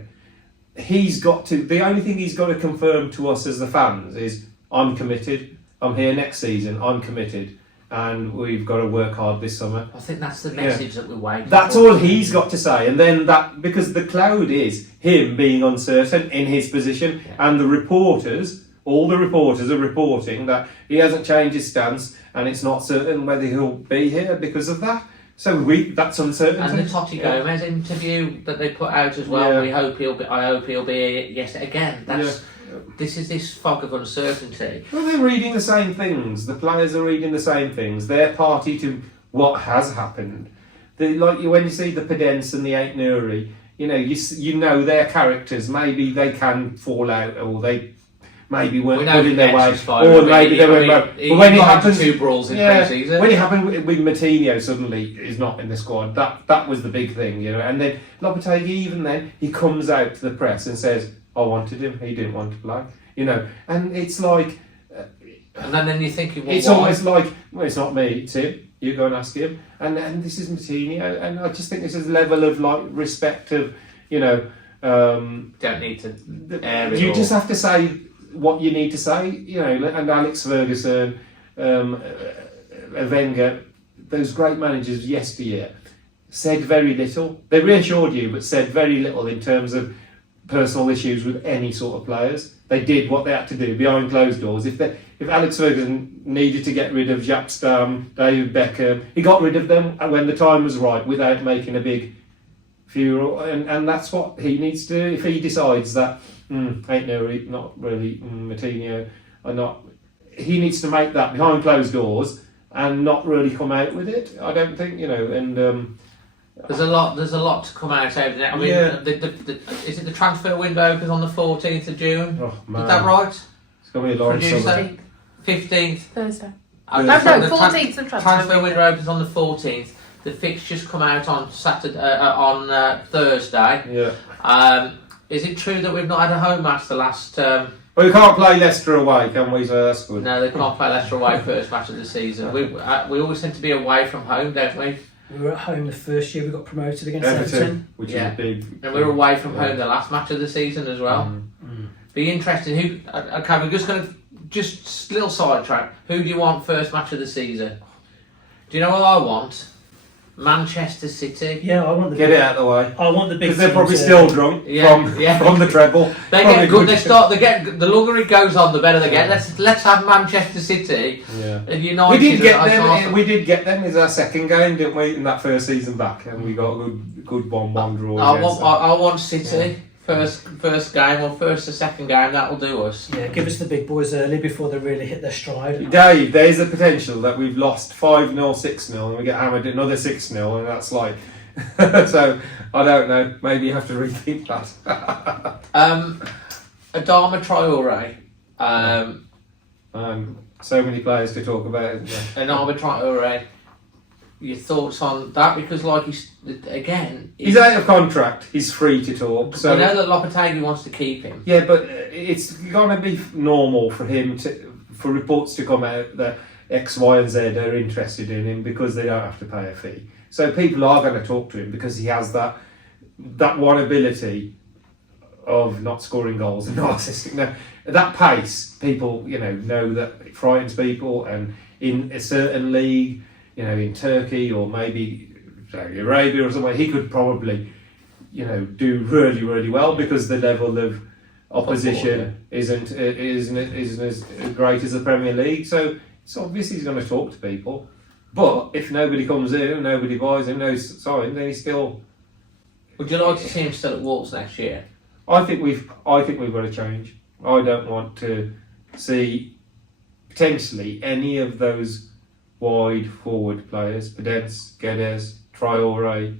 he's got to. The only thing he's got to confirm to us as the fans is, I'm committed. I'm here next season. I'm committed. And we've got to work hard this summer. I think that's the message that we're waiting That's for. all he's got to say. And then that, because the cloud is him being uncertain in his position, and the reporters, all the reporters are reporting that he hasn't changed his stance and it's not certain whether he'll be here because of that. So that's uncertainty. And the Totti Gomez interview that they put out as well, I hope he'll be here. Yes, again, this is this fog of uncertainty. Well, they're reading the same things. The players are reading the same things. They're party to what has happened. When you see the Pedence and the Eight Nuri, you know their characters. Maybe they can fall out, or they maybe weren't good in their way, or maybe they weren't. But when it happens, 2 brawls in pre-season. When it happened with Moutinho, suddenly is not in the squad. That was the big thing, And then Lopetegui, even then, he comes out to the press and says, I wanted him, he didn't want to play. And it's like... and then you're thinking, well, it's almost like, well, it's not me, it's him. You go and ask him. And this is Moutinho. And I just think this is a level of, respect of, don't need to air it. You just have to say what you need to say, and Alex Ferguson, Wenger, those great managers yesteryear, said very little. They reassured you, but said very little in terms of personal issues with any sort of players. They did what they had to do behind closed doors. If Alex Ferguson needed to get rid of Jack Stam, David Beckham, he got rid of them when the time was right without making a big furor, and that's what he needs to do. If he decides that ain't not really Moutinho, or not, he needs to make that behind closed doors and not really come out with it. I don't think and. There's a lot to come out over there. I mean, is it the transfer window opens on the 14th of June? Oh, man. Is that right? It's going to be a long summer. 15th. Thursday. Oh, no, 14th of transfer window opens on the 14th. The fixtures come out on Thursday. Yeah. Is it true that we've not had a home match the last? Well, we can't play Leicester away, can we? So that's good. No, they can't play Leicester away first match of the season. We always tend to be away from home, don't we? We were at home the first year we got promoted against Everton. Which is a big... And we were away from home the last match of the season as well. Be interesting. Okay, we're just going to... Just little sidetrack. Who do you want first match of the season? Do you know what I want? Manchester City. Yeah, I want the... Get it out of the way. I want the big... Because they're probably still drunk from the treble. They get good. The longer it goes on, the better they get. Let's have Manchester City and United. We did get them as our second game, didn't we? In that first season back, and we got a good 1-1 draw. I want City first game or first or second game. That'll do us. Yeah, give us the big boys early before they really hit their stride. Dave, there's the potential that we've lost 5-0, 6-0, and we get hammered another 6-0, and that's like. So I don't know. Maybe you have to rethink that. Adama Traore. So many players to talk about. Adama Traore. Your thoughts on that? Because he's out of contract. He's free to talk. So we know that Lopetegui wants to keep him. Yeah, but it's gonna be normal for for reports to come out that X, Y, and Z are interested in him because they don't have to pay a fee. So people are going to talk to him because he has that one ability of not scoring goals and not assisting. Now, at that pace, people know that it frightens people, and in a certain league, in Turkey or maybe Saudi Arabia or somewhere, he could probably, do really, really well because the level of opposition isn't as great as the Premier League. So it's obvious he's going to talk to people. But if nobody comes in, nobody buys him, no sign, then he's still. Would you like to see him still at Wolves next year? I think we've got to change. I don't want to see potentially any of those wide forward players, Pedence, Guedes, Traore.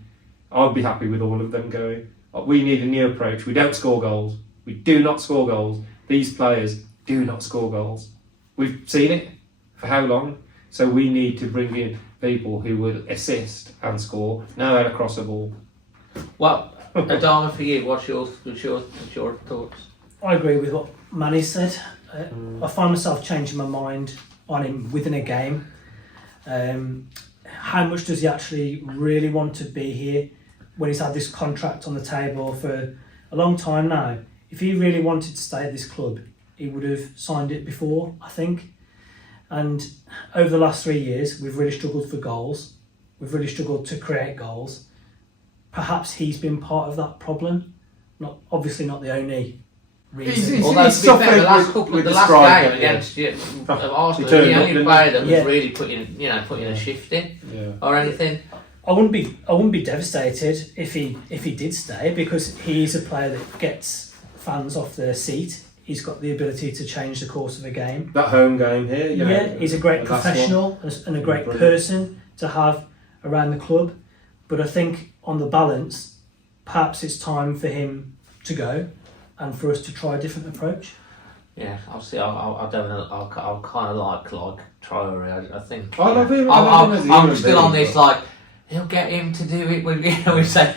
I'd be happy with all of them going. We need a new approach. We don't score goals. We do not score goals. These players do not score goals. We've seen it for how long? So we need to bring in people who will assist and score, know how to cross a ball. Well, Adama, for you, what's your thoughts? I agree with what Manny said. I find myself changing my mind on him within a game. How much does he actually really want to be here when he's had this contract on the table for a long time now? If he really wanted to stay at this club, he would have signed it before, I think. And over the last 3 years, we've really struggled for goals. We've really struggled to create goals. Perhaps he's been part of that problem. Obviously not the only reason. Although to be fair, the last game against Arsenal, the only player that was really putting a shift in or anything. I wouldn't be devastated if he did stay, because he's a player that gets fans off their seat. He's got the ability to change the course of a game. That home game here, he's a great professional and a great person to have around the club. But I think on the balance, perhaps it's time for him to go and for us to try a different approach. Yeah, obviously, I don't know. I kind of like Traore. I think. I love him. I'm still on this. Like, he'll get him to do it. We say,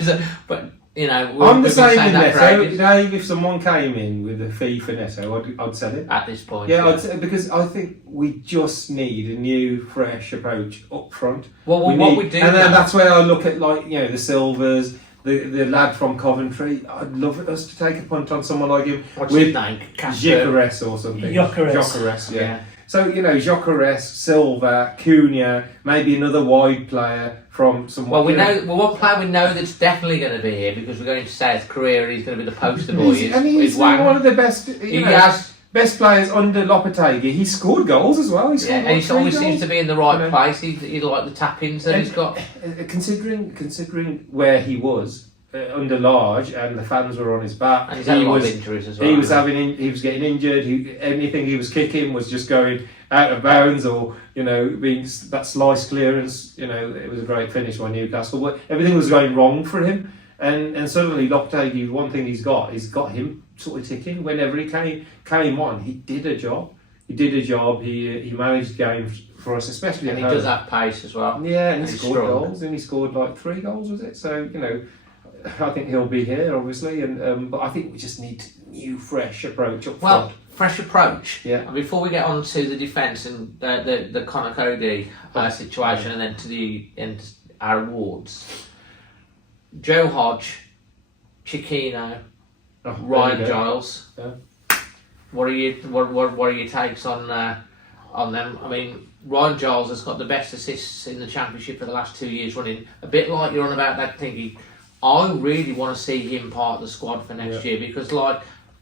but I'm the same with Neto. Dave, if someone came in with a fee for Neto, I'd sell it at this point. Yeah, because I think we just need a new, fresh approach up front. Well, we do, and then that's where I look at the Silvers. The lad from Coventry, I'd love us to take a punt on someone like him. What's his name? Gyökeres or something. Gyökeres, yeah. So, Gyökeres, Silva, Cunha, maybe another wide player from somewhere. Well, one player we know that's definitely going to be here, because we're going to South Korea and he's going to be the poster boy. He's one of the best. Best players under Lopetegui. He scored goals as well. And he always seems to be in the right place. He like the tap-ins that he's got. Considering where he was under Large, and the fans were on his back, and he's had a lot of injuries as well. He was getting injured. Anything he was kicking was just going out of bounds, or being that slice clearance. It was a great finish by Newcastle. But everything was going wrong for him, and suddenly Lopetegui, one thing he's got him sort of ticking. Whenever he came on, he did a job. He managed games for us, especially and at he home. does have pace as well. Yeah, and he scored goals, and he scored like 3 goals, was it? So I think he'll be here, obviously, and but I think we just need a new, fresh approach up front. Fresh approach. Yeah. And before we get on to the defence and the Conor Coady situation, and then to our awards, Joe Hodge, Chiquinho, Ryan Giles. Yeah. What are your takes on them? I mean, Ryan Giles has got the best assists in the Championship for the last 2 years running. A bit like you're on about that thingy. I really want to see him part of the squad for next year, because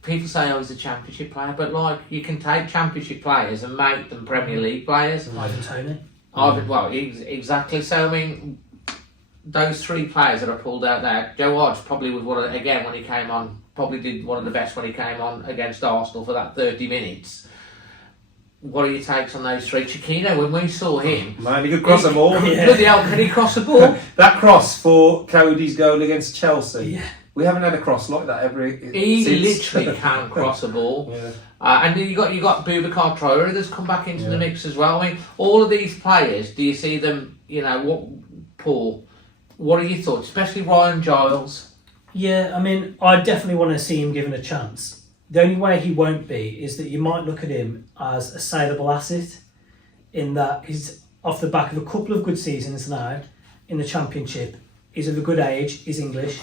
people say he's a Championship player, but you can take Championship players and make them Premier League players. Ivan Toney. Exactly. So I mean, those 3 players that I pulled out there, Joe Hodge probably was when he came on, probably did one of the best when he came on against Arsenal for that 30 minutes. What are your takes on those 3? Chiquinho, when we saw him... Man, he could cross a ball. Bloody hell, can he cross a ball? That cross for Cody's goal against Chelsea. Yeah. We haven't had a cross like that He since. literally can cross a ball. Yeah. And you got Boubacar Traore that's come back into the mix as well. I mean, all of these players, do you see them, Paul, what are your thoughts? Especially Ryan Giles. Yeah, I mean, I definitely want to see him given a chance. The only way he won't be is that you might look at him as a saleable asset, in that he's off the back of a couple of good seasons now in the Championship. He's of a good age, he's English,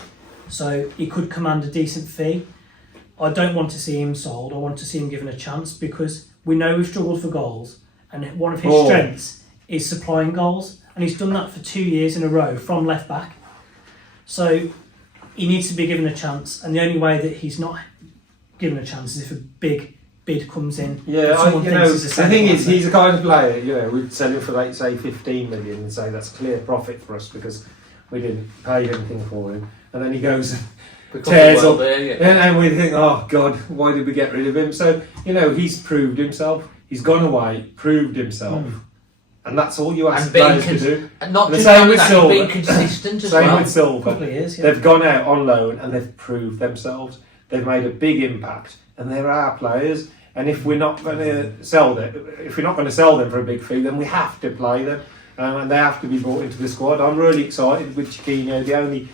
so he could command a decent fee. I don't want to see him sold, I want to see him given a chance, because we know we've struggled for goals, and one of his strengths is supplying goals, and he's done that for 2 years in a row from left back. So he needs to be given a chance, and the only way that he's not given a chance is if a big bid comes in. Yeah, the thing is, he's the kind of player, we'd sell him for say 15 million and say that's clear profit for us because we didn't pay anything for him. And then he goes tears well up, there, and we think, oh God, why did we get rid of him? So he's proved himself. He's gone away, proved himself, and that's all you ask players to do. And not the just same with that, Silver. being consistent as Same well. with Silver. Couple of years, They've gone out on loan and they've proved themselves. They've made a big impact, and they're our players. And if we're not going to sell them, for a big fee, then we have to play them, and they have to be brought into the squad. I'm really excited with Chiquinho. The only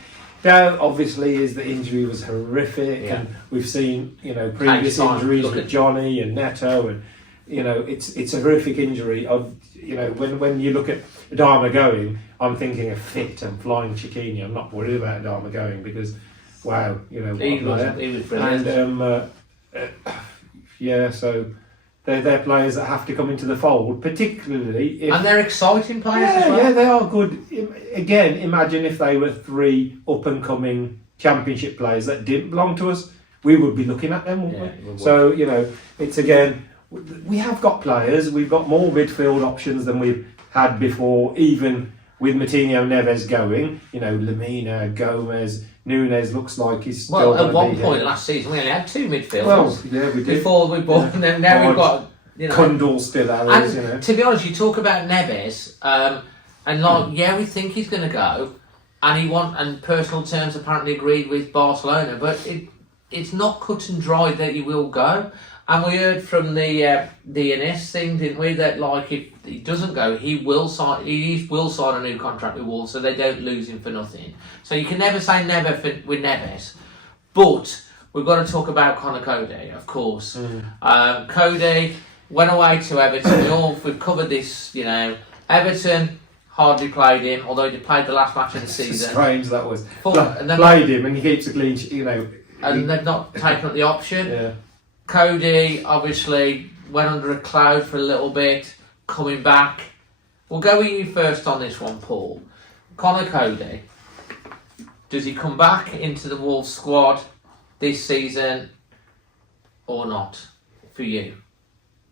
doubt, obviously, is the injury was horrific, and we've seen previous injuries with Johnny and Neto, and it's a horrific injury. When you look at Adama going, I'm thinking a fit and flying Chiquinho. I'm not worried about Adama going because, wow, he was brilliant. And so they're players that have to come into the fold, particularly if... And they're exciting players as well. Yeah, they are good. Again, imagine if they were 3 up-and-coming championship players that didn't belong to us. We would be looking at them, wouldn't we? So, it's again... We have got players. We've got more midfield options than we've had before, even with Moutinho, Neves going. Lamina, Gomez, Nunes looks like he's still at one point last season we only had 2 midfielders. Well, yeah, we did. Before we bought them, now we've got Kundal still ours, And to be honest, you talk about Neves, and we think he's going to go, and personal terms apparently agreed with Barcelona, but it's not cut and dry that he will go. And we heard from the NS thing, didn't we, that if he doesn't go, he will sign a new contract with Wolves, so they don't lose him for nothing. So you can never say never with Neves. But we've got to talk about Conor Coady, of course. Coady went away to Everton. We've covered this, Everton hardly played him, although he played the last match of the season. Strange that was. And played him and he keeps a clean sheet, And they've not taken up the option. Yeah. Coady obviously went under a cloud for a little bit, coming back. We'll go with you first on this one, Paul. Conor Coady, does he come back into the Wolves squad this season or not for you?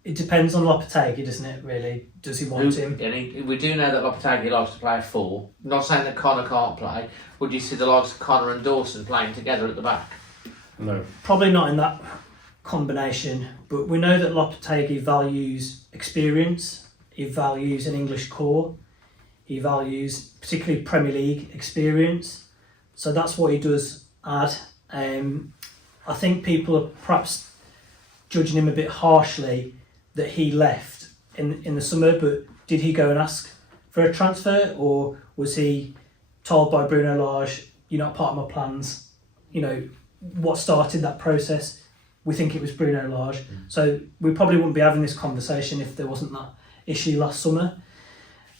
It depends on Lopetegui, doesn't it, really? Does he want him? And we do know that Lopetegui likes to play a 4. Not saying that Conor can't play. Would you see the likes of Conor and Dawson playing together at the back? No. Probably not in that combination, but we know that Lopetegui values experience, he values an English core, he values particularly Premier League experience, so that's what he does add. I think people are perhaps judging him a bit harshly that he left in the summer, but did he go and ask for a transfer, or was he told by Bruno Lage, you're not part of my plans? What started that process? We think it was Bruno Lage. So we probably wouldn't be having this conversation if there wasn't that issue last summer.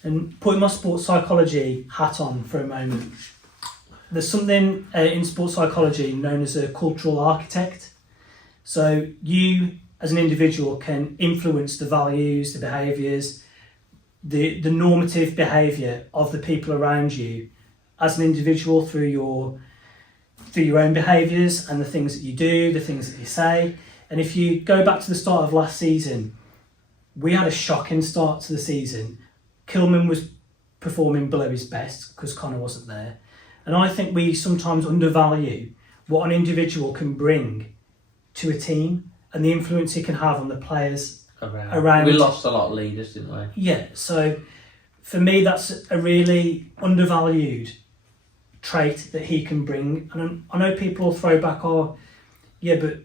And putting my sports psychology hat on for a moment, there's something in sports psychology known as a cultural architect. So you, as an individual, can influence the values, the behaviours, the normative behaviour of the people around you as an individual through your own behaviours and the things that you do, the things that you say. And if you go back to the start of last season, we had a shocking start to the season. Kilman was performing below his best because Conor wasn't there. And I think we sometimes undervalue what an individual can bring to a team and the influence he can have on the players around. We lost a lot of leaders, didn't we? Yeah, so for me that's a really undervalued trait that he can bring. And I know people will throw back, but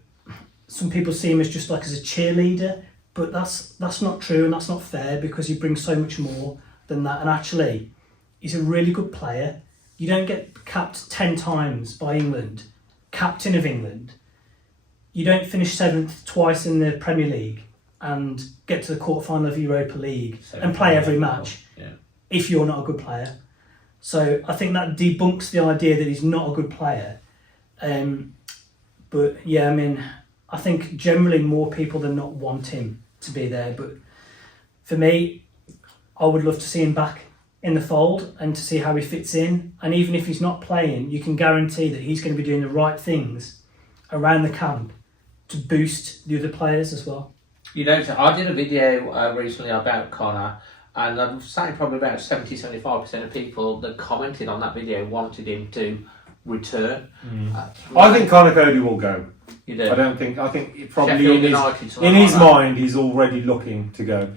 some people see him as just as a cheerleader, but that's not true and that's not fair, because he brings so much more than that. And actually, he's a really good player. You don't get capped 10 times by England, captain of England. You don't finish 7th twice in the Premier League and get to the quarterfinal of Europa League and play every match if you're not a good player. So I think that debunks the idea that he's not a good player. But I think generally more people than not want him to be there. But for me, I would love to see him back in the fold and to see how he fits in. And even if he's not playing, you can guarantee that he's going to be doing the right things around the camp to boost the other players as well. I did a video recently about Conor, and I'm saying probably about 70-75% of people that commented on that video wanted him to return. I think Conor Coady will go. You do? I think it probably Sheffield United, in his like that. mind he's already looking to go.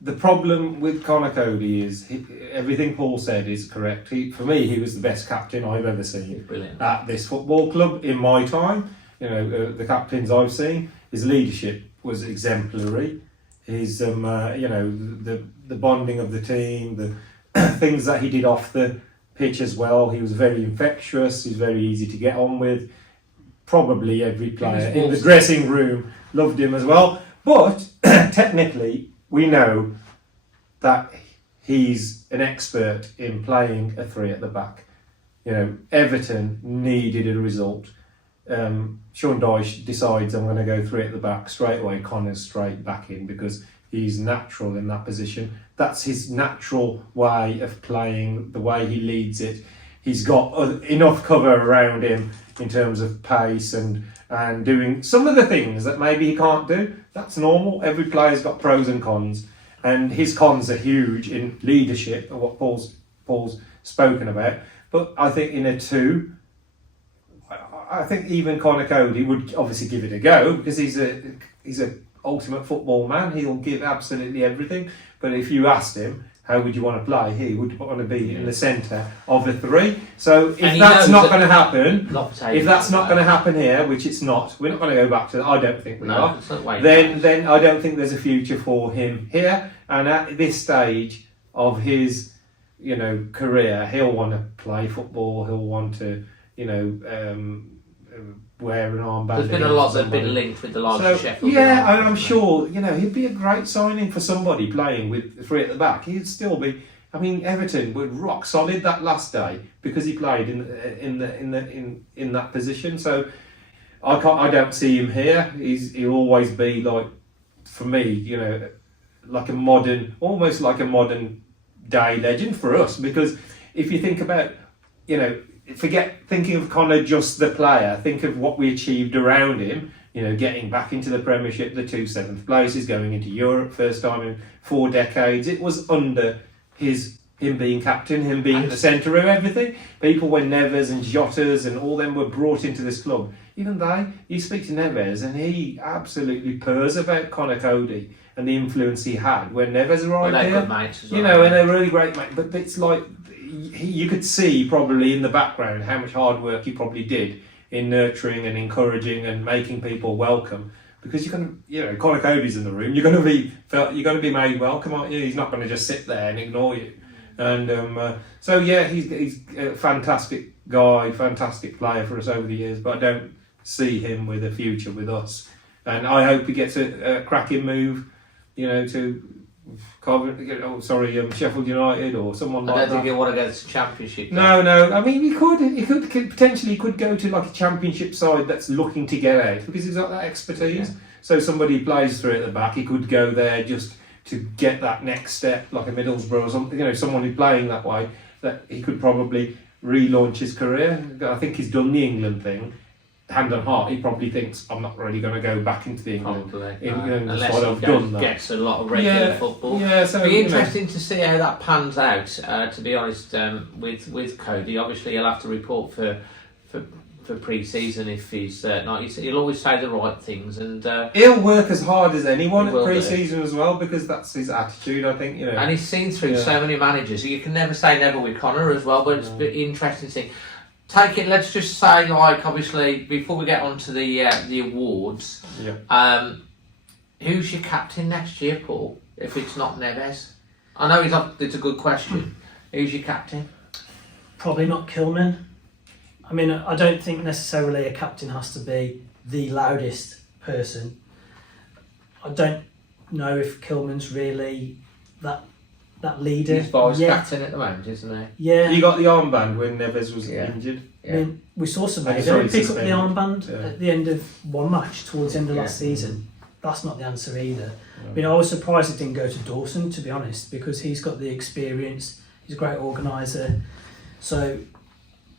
The problem with Conor Coady is everything Paul said is correct. For me, he was the best captain I've ever seen at this football club in my time. The captains I've seen, his leadership was exemplary. His, the bonding of the team, the things that he did off the pitch as well. He was very infectious. He's very easy to get on with. Probably every player in the dressing room loved him as well. But technically, we know that he's an expert in playing a three at the back. Everton needed a result. Sean Dyche decides I'm going to go three at the back straight away. Connor's straight back in because he's natural in that position. That's his natural way of playing, the way he leads it. He's got enough cover around him in terms of pace and doing some of the things that maybe he can't do. That's normal. Every player's got pros and cons, and his cons are huge in leadership, what Paul's spoken about. But I think in a two, I think even Conor Coady would obviously give it a go because he's a ultimate football man. He'll give absolutely everything. But if you asked him, how would you want to play? He would want to be in the centre of the three. So if that's not going to happen, if that's not going to happen here, which it's not, we're not going to go back to that. I don't think we are. Then I don't think there's a future for him here. And at this stage of his, career, he'll want to play football. He'll want to, wear an armband. There's been a lot that have been linked with the likes of Sheffield. Yeah, and I'm sure, he'd be a great signing for somebody playing with three at the back. He'd still be. I mean, Everton were rock solid that last day because he played in that position. So I don't see him here. He'll always be like, for me, almost like a modern day legend for us. Because if you think about, forget thinking of Conor just the player, think of what we achieved around him, getting back into the Premiership, the 2 7th places, going into Europe, first time in 4 decades. It was under him being captain, him being at the centre of everything. People when Neves and Jotas and all them were brought into this club, even you speak to Neves and he absolutely purrs about Conor Coady and the influence he had when Neves arrived they're here. good mates as well. And they're really great mates. But it's like, you could see probably in the background how much hard work he probably did in nurturing and encouraging and making people welcome. Because Conor Coady's in the room, you're going to be made welcome, aren't you? He's not going to just sit there and ignore you. And he's a fantastic guy, fantastic player for us over the years. But I don't see him with a future with us. And I hope he gets a cracking move, to Sheffield United or someone like that. I don't think he'll want to go to the Championship. No. I mean, he could potentially go to like a Championship side that's looking to get out because he's got that expertise. Yeah. So somebody who plays through at the back, he could go there just to get that next step, like a Middlesbrough or something. Someone who's playing that way, that he could probably relaunch his career. I think he's done the England thing. Hand on heart, he probably thinks I'm not really going to go back into the England. Unless he gets a lot of regular football. Yeah, so it'll be interesting to see how that pans out. To be honest, with Coady, obviously he'll have to report for pre-season if he's not. He'll always say the right things, and he'll work as hard as anyone at pre-season as well because that's his attitude. I think and he's seen through so many managers. You can never say never with Conor as well, but it's a bit interesting to see. Let's just say, obviously, before we get on to the awards, who's your captain next year, Paul, if it's not Neves? I know it's a good question. Who's your captain? Probably not Kilman. I mean, I don't think necessarily a captain has to be the loudest person. I don't know if Kilman's really that leader. He's vice captain at the moment, isn't he? Yeah. He got the armband when Neves was injured. Yeah. I mean, we saw somebody pick up the armband at the end of one match towards the end of last season. That's not the answer either. I mean, I was surprised it didn't go to Dawson, to be honest, because he's got the experience. He's a great organiser. So,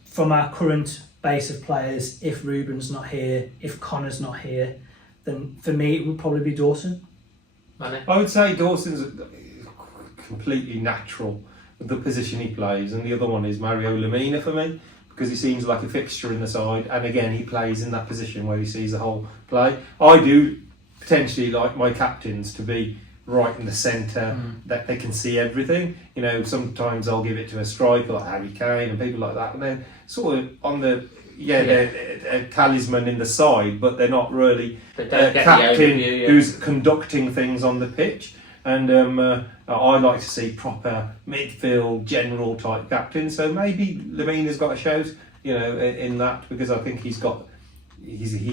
from our current base of players, if Ruben's not here, if Connor's not here, then for me it would probably be Dawson. Manny? I would say Dawson's completely natural with the position he plays, and the other one is Mario Lemina for me, because he seems like a fixture in the side, and again he plays in that position where he sees the whole play. I do potentially like my captains to be right in the centre, that they can see everything. You know, sometimes I'll give it to a striker like Harry Kane and people like that, and they're sort of on the they're a talisman in the side, but they're not really a captain who's conducting things on the pitch. And I like to see proper midfield general type captains. So maybe Lemina's got a shout, you know, in that, because I think he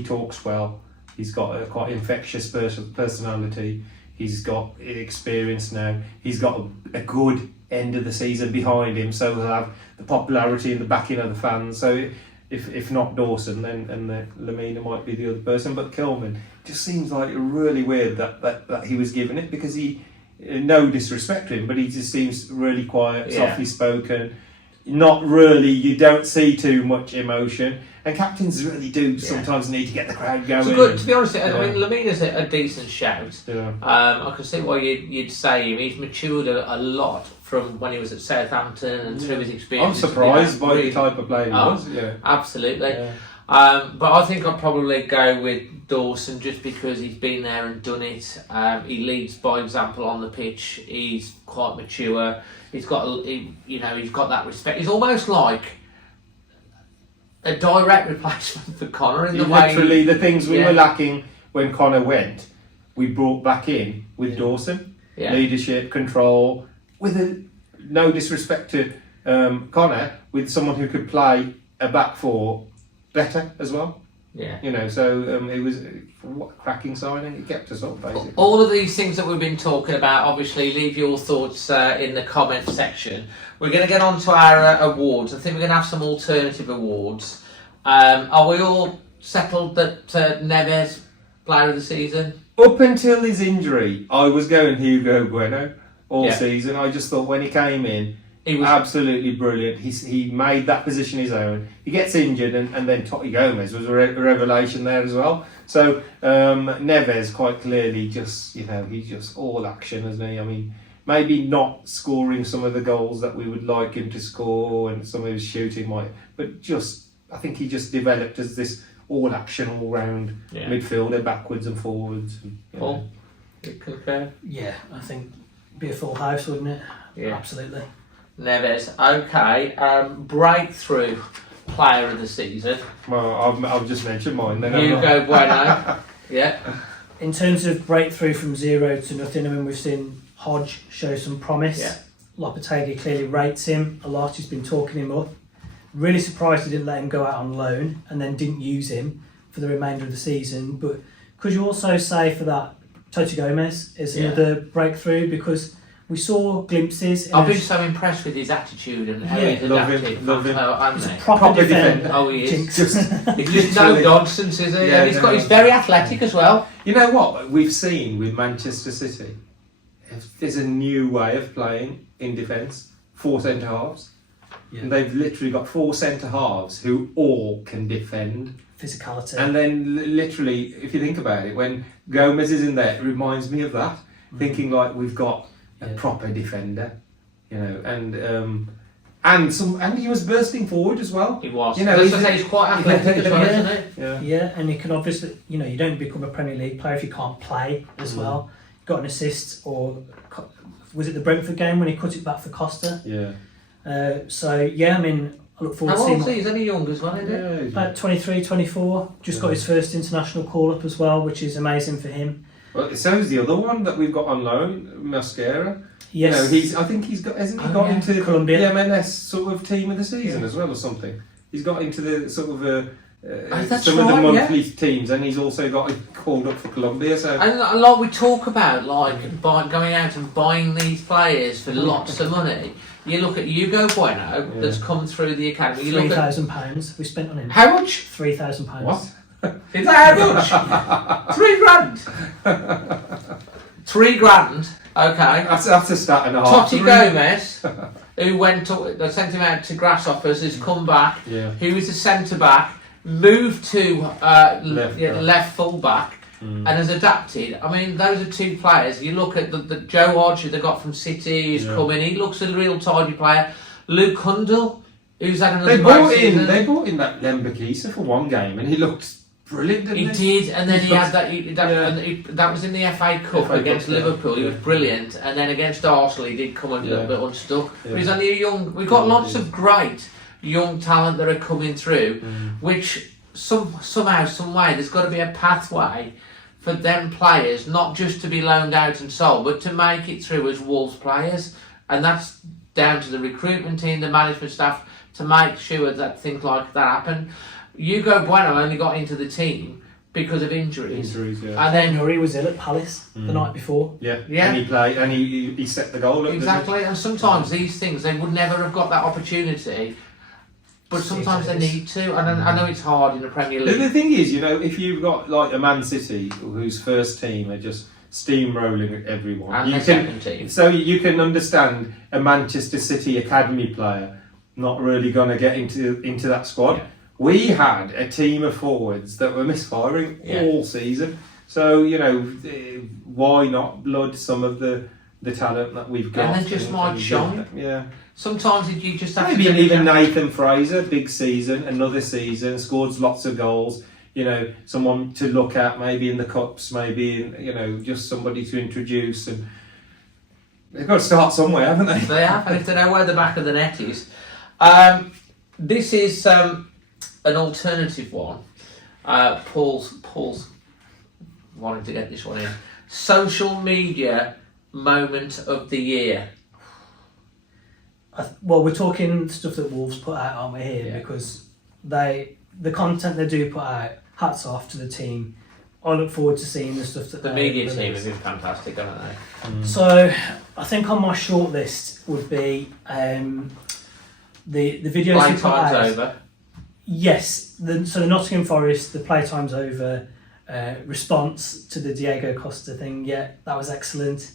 talks well. He's got a quite infectious personality. He's got experience now. He's got a good end of the season behind him, so he'll have the popularity and the backing of the fans. So if not Dawson, then Lemina might be the other person. But Kilman just seems like really weird that he was given it, because he, no disrespect to him, but he just seems really quiet, softly spoken. Not really, you don't see too much emotion. And captains really do sometimes need to get the crowd going. So good, to be honest, I mean, Lemina's a decent shout. Yeah. I can see why you'd say him. He's matured a lot from when he was at Southampton and through his experience. I'm surprised by the type of player he was. Yeah. Absolutely. Yeah. But I think I'd probably go with Dawson, just because he's been there and done it. He leads by example on the pitch. He's quite mature. He's got that respect. He's almost like a direct replacement for Conor in the way. Literally, the things we were lacking when Conor went, we brought back in with Dawson. Yeah. Leadership, control, with no disrespect to Conor, with someone who could play a back four better as well. Yeah. You know, so it was what a cracking signing. It kept us up, basically. All of these things that we've been talking about, obviously, leave your thoughts in the comment section. We're going to get on to our awards. I think we're going to have some alternative awards. Are we all settled that Neves, player of the season? Up until his injury, I was going Hugo Bueno all season. I just thought when he came in, he was absolutely brilliant. He made that position his own. He gets injured, and then Totti Gomez was a revelation there as well. So Neves quite clearly he's just all action, isn't he? I mean, maybe not scoring some of the goals that we would like him to score, and some of his shooting might, but I think he just developed as this all action, all round midfielder, backwards and forwards. Paul, you concur? Yeah, I think it'd be a full house, wouldn't it? Yeah, absolutely. Neves, okay. Breakthrough player of the season. Well, I've just mentioned mine. Then Hugo Bueno. Yeah. In terms of breakthrough from 0 to nothing, I mean, we've seen Hodge show some promise. Yeah. Lopetegui clearly rates him a lot. He's been talking him up. Really surprised he didn't let him go out on loan and then didn't use him for the remainder of the season. But could you also say for that, Totti Gomez is another breakthrough, because we saw glimpses. I've been so impressed with his attitude and how he's adapted. Love him. He's a proper defender. Oh, he is. Just He's just no nonsense, is he? Yeah, and he's very athletic as well. You know what we've seen with Manchester City? There's a new way of playing in defence. 4 centre halves. Yeah. And they've literally got 4 centre halves who all can defend. Physicality. And then literally, if you think about it, when Gomez is in there, it reminds me of that. Thinking like we've got a proper defender, you know, and he was bursting forward as well. He was. You know, he's quite athletic as well, isn't he? Yeah, and he can obviously, you don't become a Premier League player if you can't play as well. Got an assist, or was it the Brentford game when he cut it back for Costa? Yeah. I mean, I look forward to seeing. How old is he? He's only young as well, isn't he? Yeah, about 23, 24. Just got his first international call-up as well, which is amazing for him. Well, so is the other one that we've got on loan, Mascara. Yes. You know, I think he's got, hasn't he got into Colombia. the M&S sort of team of the season as well or something? He's got into the sort of some of the monthly teams, and he's also got called up for Colombia. So, and a lot we talk about, like going out and buying these players for lots of money. You look at Hugo Bueno that's come through the academy. £3,000 we spent on him. How much? £3,000. What? Is that how much? $3,000. $3,000. Okay. That's a stat and a half. Totti Gomez, who they sent him out to Grasshoppers, has come back. Yeah. Who was a centre back, moved to left full back, and has adapted. I mean, those are 2 players. You look at the Joe Hodge they got from City, who's come in. He looks a real tidy player. Luke Hundle, Who's had another great season? They brought in that Lembakisa for one game, and he looked brilliant. Didn't he did, and then he had that was in the FA Cup against Liverpool. He was brilliant, and then against Arsenal, he did come a little bit unstuck. Yeah. But he's only a young. We've got lots of great young talent that are coming through, which somehow, some way, there's got to be a pathway for them players, not just to be loaned out and sold, but to make it through as Wolves players, and that's down to the recruitment team, the management staff, to make sure that things like that happen. Hugo Bueno only got into the team because of injuries. Yeah. And then Nuri was ill at Palace the night before. Yeah. Yeah. And he played, and he set the goal up. Exactly, and sometimes these things, they would never have got that opportunity, but sometimes they need to. And I know it's hard in the Premier League. The thing is, if you've got like a Man City whose first team are just steamrolling everyone, And the second team. So you can understand a Manchester City academy player not really going to get into that squad. Yeah. We had a team of forwards that were misfiring all season. So, why not blood some of the talent that we've got? And then just might shine. Yeah. Sometimes you just have maybe to... even Nathan Fraser, big season, another season, scored lots of goals. Someone to look at, maybe in the cups, maybe in, just somebody to introduce. And they've got to start somewhere, haven't they? They have, and if they know where the back of the net is. This is an alternative one. Paul's wanted to get this one in. Social media moment of the year. Well, we're talking stuff that Wolves put out, aren't we, here? Because the content they do put out, hats off to the team. I look forward to seeing the stuff that the media team have been fantastic, haven't they? So I think on my short list would be the videos. Playtime's over. Yes, so the Nottingham Forest, the Playtime's over response to the Diego Costa thing. Yeah, that was excellent.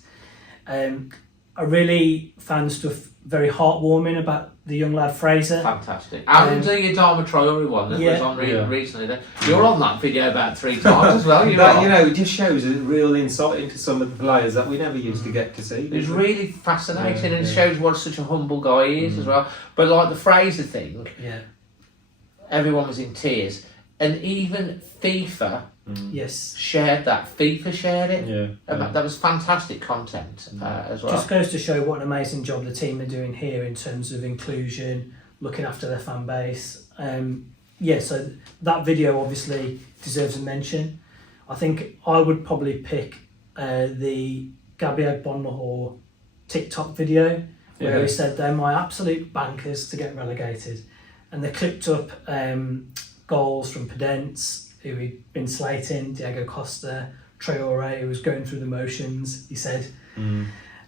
I really found the stuff very heartwarming about the young lad Fraser. Fantastic. And the Adama Traore one that was on recently. You're on that video about 3 times as well. It just shows a real insight into some of the players that we never used to get to see. It's really fascinating, and it shows what such a humble guy he is as well. But like the Fraser thing, everyone was in tears, and even FIFA shared that. FIFA shared it. That was fantastic content as well. Just goes to show what an amazing job the team are doing here in terms of inclusion, looking after their fan base. So that video obviously deserves a mention. I think I would probably pick the Gabriel Bonlahor TikTok video where he said they're my absolute bankers to get relegated, and they clipped up goals from Pedence, who he'd been slating, Diego Costa, Traore, who was going through the motions, he said.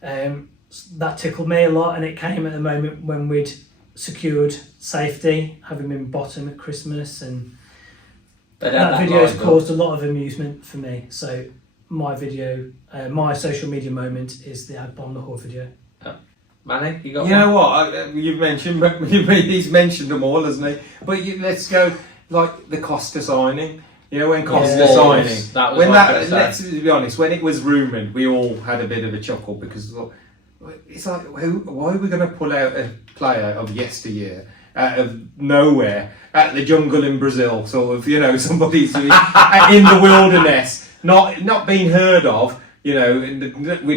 That tickled me a lot, and it came at the moment when we'd secured safety, having been bottom at Christmas, and that video has caused a lot of amusement for me. So my video, my social media moment is the Agbon Lahore video. Manny, you got one? You know what? You've mentioned, he's mentioned them all, hasn't he? But let's go like the Costa signing. When Costa signing, let's be honest, when it was rumoured, we all had a bit of a chuckle because it's like, why are we going to pull out a player of yesteryear out of nowhere at the jungle in Brazil, sort of, somebody's in the wilderness, not being heard of, we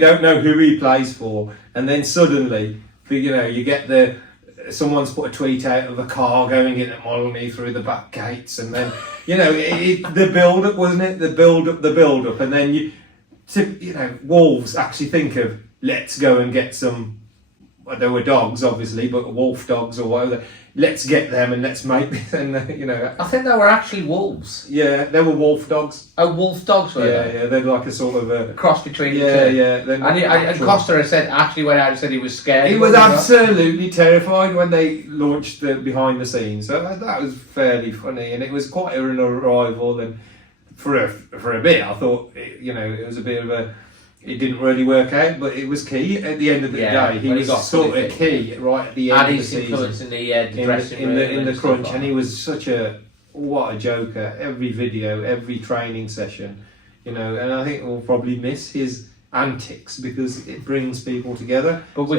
don't know who he plays for, and then suddenly, you get someone's put a tweet out of a car going into Monet through the back gates, and then the build up, wasn't it? The build up, and then Wolves actually think of, let's go and get some. Well, there were dogs, obviously, but wolf dogs or whatever. Let's get them and let's make this. And I think they were actually wolves. Yeah, they were wolf dogs. Oh, wolf dogs were they? Yeah, they're like a sort of a cross between the two. Yeah. And Costa actually went out and said he was scared. He was absolutely terrified when they launched the behind the scenes. So that was fairly funny, and it was quite an arrival. And for a bit, I thought it was a bit of a. It didn't really work out, but it was key at the end of the day. He was sort of key right at the end of the season. In the crunch, and he was what a joker. Every video, every training session, and I think we'll probably miss his antics because it brings people together. But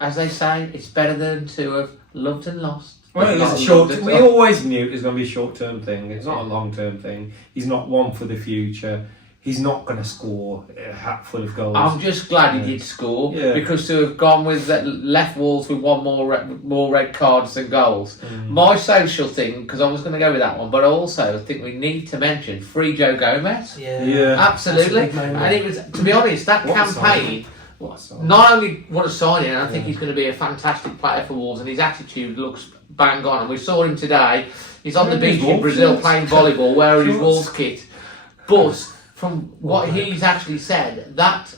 as they say, it's better than to have loved and lost Well, it was Not a short. long-term. We always knew it was going to be a short-term thing. It's not a long-term thing. He's not one for the future. He's not going to score a hat full of goals. I'm just glad he did score, Yeah. because to have gone with left Wolves with one more red cards than goals. My social thing, because I was going to go with that one, but also I think we need to mention Free Joe Gomez. Yeah. Absolutely. That's a big moment. And it was, to be honest, that What a campaign, What a sign. not only what a signing, I think he's going to be a fantastic player for Wolves, and his attitude looks bang on. And we saw him today. He's on the Wearing his beach in Wolves Brazil shorts. playing volleyball, wearing his Shorts. Wolves kit. But from what he's actually said, that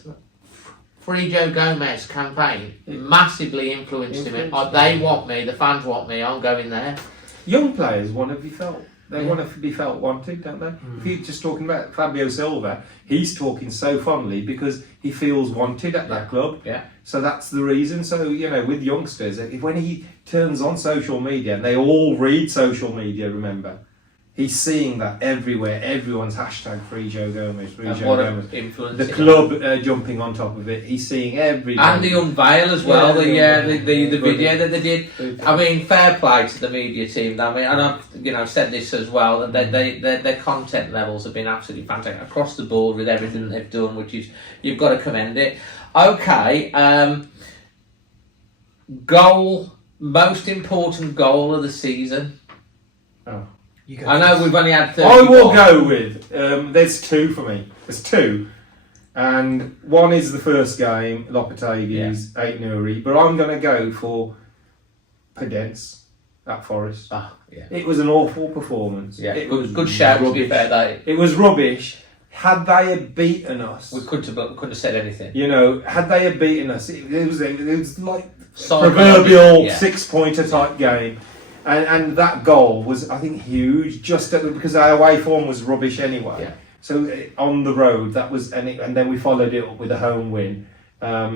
Free Joe Gomez campaign massively influenced him. They want me, the fans want me, I'm going there. Young players want to be felt. They want to be felt wanted, don't they? If you're just talking about Fabio Silva, he's talking so fondly because he feels wanted at that club. Yeah. So that's the reason. So, you know, with youngsters, when he turns on social media, and they all read social media, remember, he's seeing that everywhere. Everyone's hashtag Free Joe Gomez, Free And Joe what Gomez. an influence. The it club jumping on top of it. He's seeing every day. And the unveil as well, Yeah, the video that they did. Brilliant. I mean, fair play to the media team. I mean, and I've said this as well. And their content levels have been absolutely fantastic across the board with everything they've done, which is, you've got to commend it. Okay, most important goal of the season. Oh. I know we've only had 30. I will go with, there's two for me. There's two. And one is the first game, Lopetegui's 8-0, but I'm going to go for Pedence at Forest. Yeah. It was an awful performance. Yeah, It good, good shout, to be rubbish. fair. That It was rubbish. Had they have beaten us, we couldn't have said anything. you know, had they have beaten us, it was like Sorry, proverbial yeah. 6-pointer type game. And that goal was, I think, huge, because our away form was rubbish anyway. Yeah. So on the road, that was, and then we followed it up with a home win.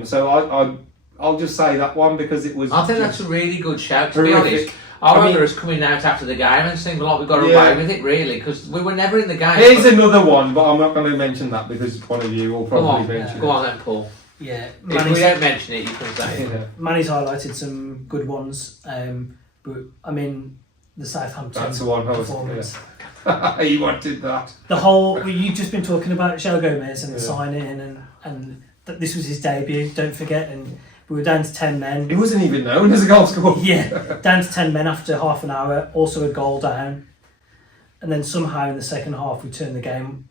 So I'll just say that one because it was. I think that's a really good shout, to be horrific. honest. I remember us coming out after the game and saying, like, we got Yeah. away with it, really, because we were never in the game. Here's But- another one, but I'm not going to mention that because one of you will Go probably on, mention go on then, Paul. Yeah, If we Manny's, don't mention it, you can say it. Yeah. Manny's highlighted some good ones, but I mean the Southampton That's the one I was. performance. Yeah. He wanted that. The whole you've just been talking about Joe Gomez and the Yeah. signing, and that this was his debut. Don't forget, and we were down to 10 men. He wasn't even known as a goal scorer. Yeah, down to 10 men after half an hour. Also a goal down, and then somehow in the second half we turned the game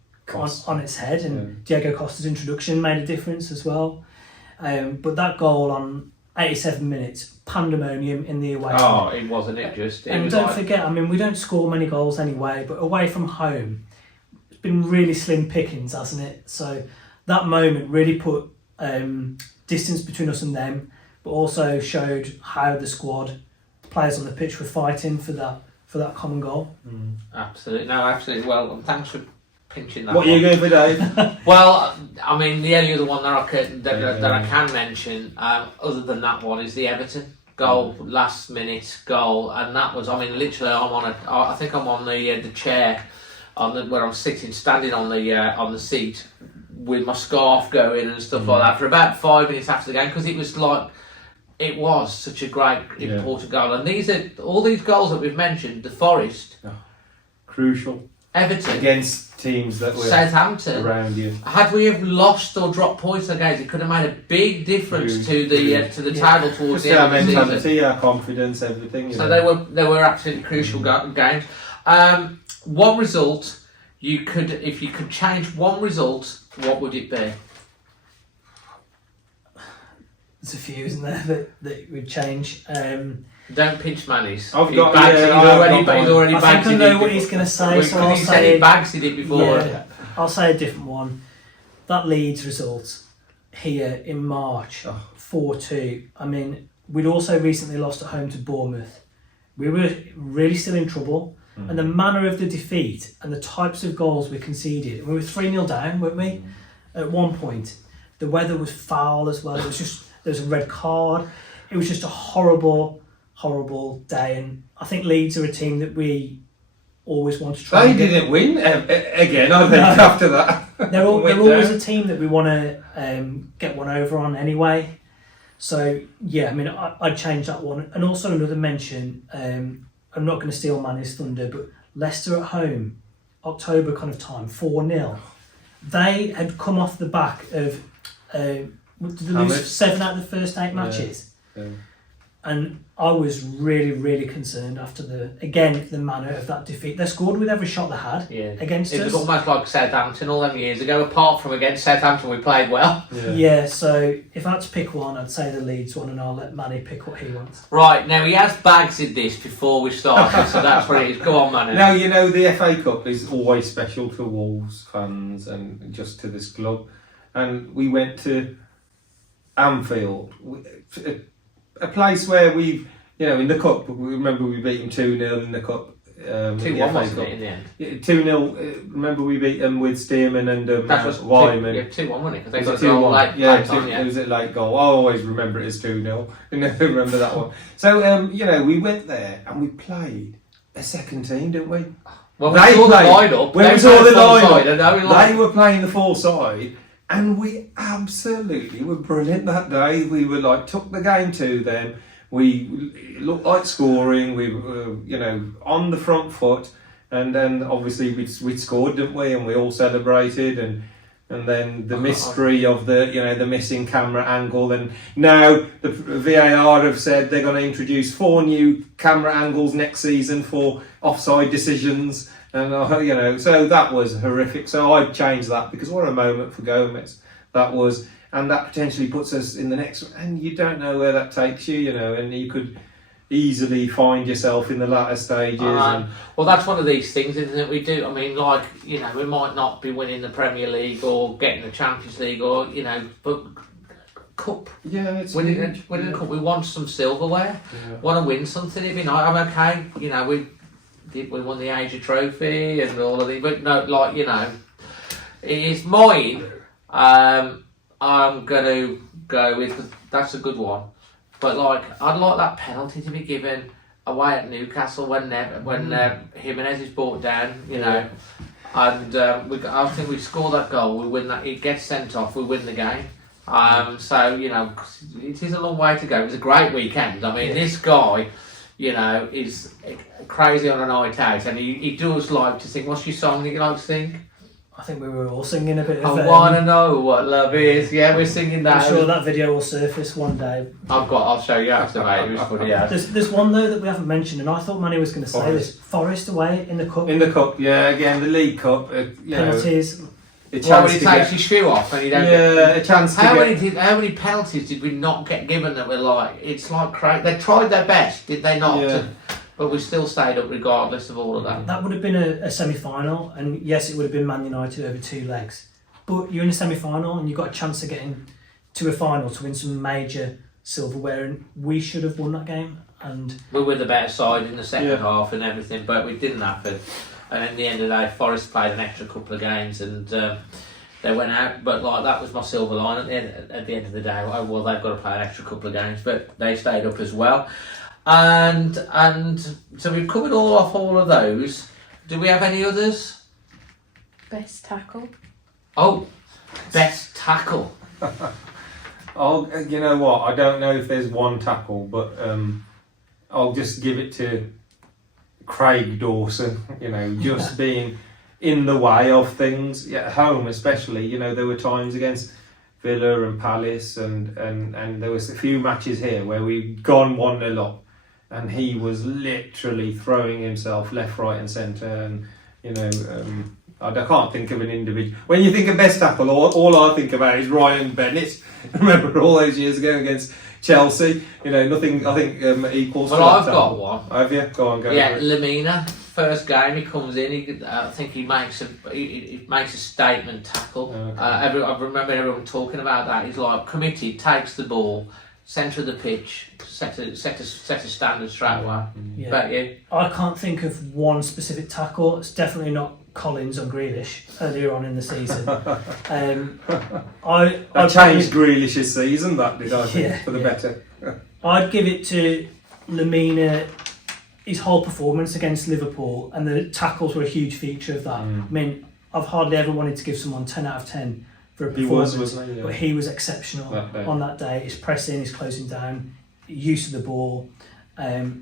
on its head, and Diego Costa's introduction made a difference as well. But that goal on 87 minutes, pandemonium in the away. Oh, it wasn't it just. It And was don't like, forget, I mean, we don't score many goals anyway, but away from home, it's been really slim pickings, hasn't it? So that moment really put distance between us and them, but also showed how the squad, the players on the pitch, were fighting for that common goal. Absolutely. No, absolutely. Well, and thanks for pinching that What are one. you going for, Dave? Well, I mean, the only other one that I can mention, other than that one, is the Everton goal, last minute goal, and that was, I mean, literally, I think I'm on the chair, where I'm standing on the seat, with my scarf going and stuff like that for about 5 minutes after the game, because it was such a great, important goal. And all these goals that we've mentioned, the Forest, Crucial. Everton, Against teams that were Southampton. around you. Had we have lost or dropped points in the games, it could have made a big difference to the table towards Just the our end of the season. mentality, our confidence, everything. So they were absolutely crucial games. One result if you could change one result, what would it be? There's a few, isn't there, that would change. Don't pinch Manny's. I've He's got- bagged yeah, it. I've got He's already I bagged think I it. know what he's going to say, so I'll Because he said say he bags it before. Yeah, I'll say a different one. That Leeds result here in March, 4-2. I mean, we'd also recently lost at home to Bournemouth. We were really still in trouble. And the manner of the defeat and the types of goals we conceded. We were 3-0 down, weren't we? At one point. The weather was foul as well. It was just, there was a red card. It was just a horrible, horrible day. And I think Leeds are a team that we always want to try. They and get- didn't win again, I think, No. after that. They're Went always down. a team that we want to get one over on anyway. So yeah, I mean, I'd change that one. And also another mention. I'm not going to steal Manny's thunder, but Leicester at home, October kind of time, 4-0. They had come off the back of did they lose 7 out of the first 8 matches. Yeah. And I was really, really concerned after the manner of that defeat. They scored with every shot they had against us. It was almost like Southampton all them years ago. Apart from against Southampton, we played well. Yeah, so if I had to pick one, I'd say the Leeds one, and I'll let Manny pick what he wants. Right, now he has bags in this before we started, so that's what it is. Go on, Manny. Now, you know, the FA Cup is always special to Wolves fans and just to this club. And we went to Anfield, a place where we've, you know, in the cup, remember we beat them 2-0 in the cup. 2-1 wasn't it in the end? 2-0, remember we beat them with Stearman and Wyman. 2-1 wasn't it? Because they was got a goal late. It was a late goal. I always remember it as 2-0. I never remember that one. So, you know, we went there and we played a second team, didn't we? Well, we saw the line-up. When we saw the line-up, they were playing the full side. And we absolutely were brilliant that day. We were like, took the game to them. We looked like scoring. We were, you know, on the front foot. And then obviously we'd scored, didn't we? And we all celebrated. And then the mystery of the, you know, the missing camera angle. And now the VAR have said they're going to introduce 4 new camera angles next season for offside decisions. And, you know, so that was horrific. So I'd change that because what a moment for Gomez that was. And that potentially puts us in the next, and you don't know where that takes you, you know, and you could easily find yourself in the latter stages. Well, that's one of these things, isn't it? We do, I mean, like, you know, we might not be winning the Premier League or getting the Champions League or, you know, but cup. Yeah, it's winning the cup. We want some silverware. Yeah. Want to win something. It'd be nice. I'm okay. You know, we won the Asia Trophy and all of these, but no, like, you know, it's mine. I'm gonna go with, that's a good one, but like, I'd like that penalty to be given away at Newcastle when Jimenez is brought down, you know, and I think we score that goal, we win that, it gets sent off, we win the game. So, you know, it is a long way to go. It was a great weekend. I mean, this guy, you know, is crazy on a night out, and he does like to sing. What's your song that you like to sing? I think we were all singing a bit of I wanna know what love is. Yeah, we're singing that. I'm sure that video will surface one day. I'll show you after, mate. It was funny, yeah. There's one though that we haven't mentioned, and I thought Manny was going to say this. Forest away in the cup. In the cup, yeah. Again, the League Cup. Penalties. When he takes his shoe off and you don't a chance to how many penalties did we not get given that were like, it's like crazy. They tried their best, did they not? Yeah. But we still stayed up regardless of all of that. That would have been a semi-final, and yes, it would have been Man United over 2 legs. But you're in a semi-final and you've got a chance of getting to a final to win some major silverware, and we should have won that game. And we were the better side in the second half and everything, but we didn't happen. And in the end of the day, Forest played an extra couple of games and they went out. But like, that was my silver line at the end of the day. Oh, well, they've got to play an extra couple of games, but they stayed up as well. And so we've covered all of those. Do we have any others? Best tackle. Oh, best tackle. You know what? I don't know if there's one tackle, but I'll just give it to Craig Dawson. You know, just being in the way of things at home, especially. You know, there were times against Villa and Palace, and there was a few matches here where we'd gone 1-0 up. And he was literally throwing himself left, right, and centre. And you know, I can't think of an individual. When you think of best tackle, all I think about is Ryan Bennett. Remember all those years ago against Chelsea? You know, nothing. I think equals. Well, I've got one. Have you? Go on, go. Yeah, Lemina. First game he comes in. I think he makes a statement tackle. Okay. I remember everyone talking about that. He's like committed, takes the ball. Centre of the pitch, set a standard straight away. Yeah. About you? I can't think of one specific tackle. It's definitely not Collins on Grealish earlier on in the season. I changed Grealish's season, that did, I think, for the better. I'd give it to Lemina, his whole performance against Liverpool, and the tackles were a huge feature of that. I mean, I've hardly ever wanted to give someone 10 out of 10 for a He performance. wasn't he? Yeah. But he was exceptional That day. on that day. His pressing, his closing down, use of the ball.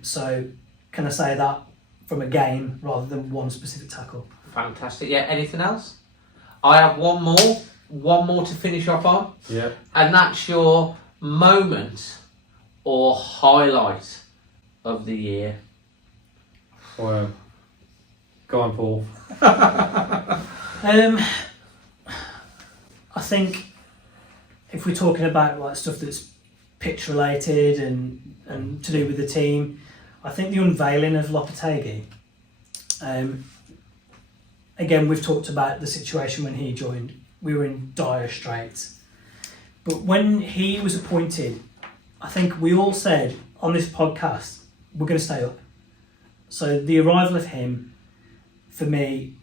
So can I say that from a game rather than one specific tackle? Fantastic. Yeah, anything else? I have one more to finish off on, Yeah. and that's your moment or highlight of the year. Wow. Go on, Paul. I think if we're talking about like stuff that's pitch related and to do with the team, I think the unveiling of Lopetegui. Again, we've talked about the situation when he joined. We were in dire straits. But when he was appointed, I think we all said on this podcast, we're going to stay up. So the arrival of him, for me,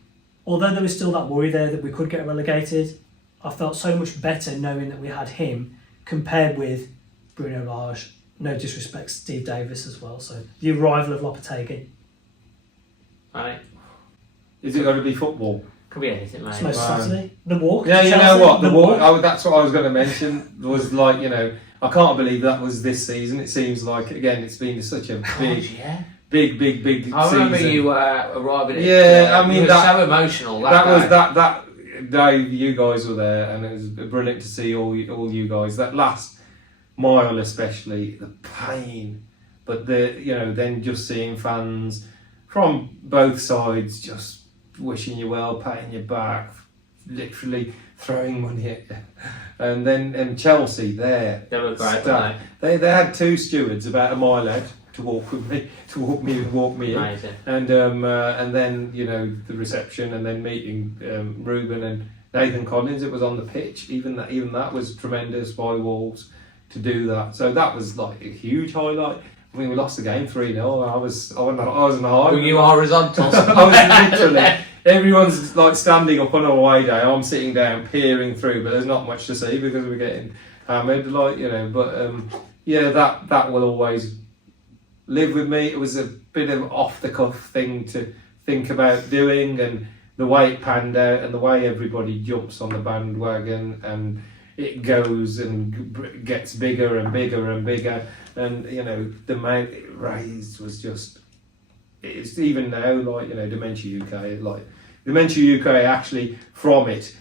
although there was still that worry there that we could get relegated, I felt so much better knowing that we had him compared with Bruno Lage. No disrespect, Steve Davis as well. So the arrival of Lopetegui. Right? Is it going to be football? Could be anything, mate. It's most Wow. Saturday. The walk. Yeah, you know Chelsea, what? The walk. walk. That's what I was going to mention. Was like, you know, I can't believe that was this season. It seems like again, it's been such a big, Yeah. big I remember season. you arriving at Yeah, I mean, you were that- so emotional. That was day. that day. You guys were there, and it was brilliant to see all you guys. That last mile, especially the pain, but then just seeing fans from both sides just wishing you well, patting you back, literally throwing money at you. And then Chelsea there. They were great, Staff. weren't They had two stewards about a mile out to walk me they? in. Amazing. And then the reception, and then meeting Ruben and Nathan Collins. It was on the pitch. Even that was tremendous by Wolves to do that. So that was like a huge highlight. I mean, we lost the game 3-0. I was on the high. Well, you are horizontal. I was literally. Everyone's like standing up on a away day. I'm sitting down, peering through, but there's not much to see because we're getting hammered. But that will always live with me. It was a bit of off the cuff thing to think about doing, and the way it panned out, and the way everybody jumps on the bandwagon, and it goes and gets bigger and bigger and bigger, and the amount it raised was just. It's even now Dementia UK, Dementia UK actually from it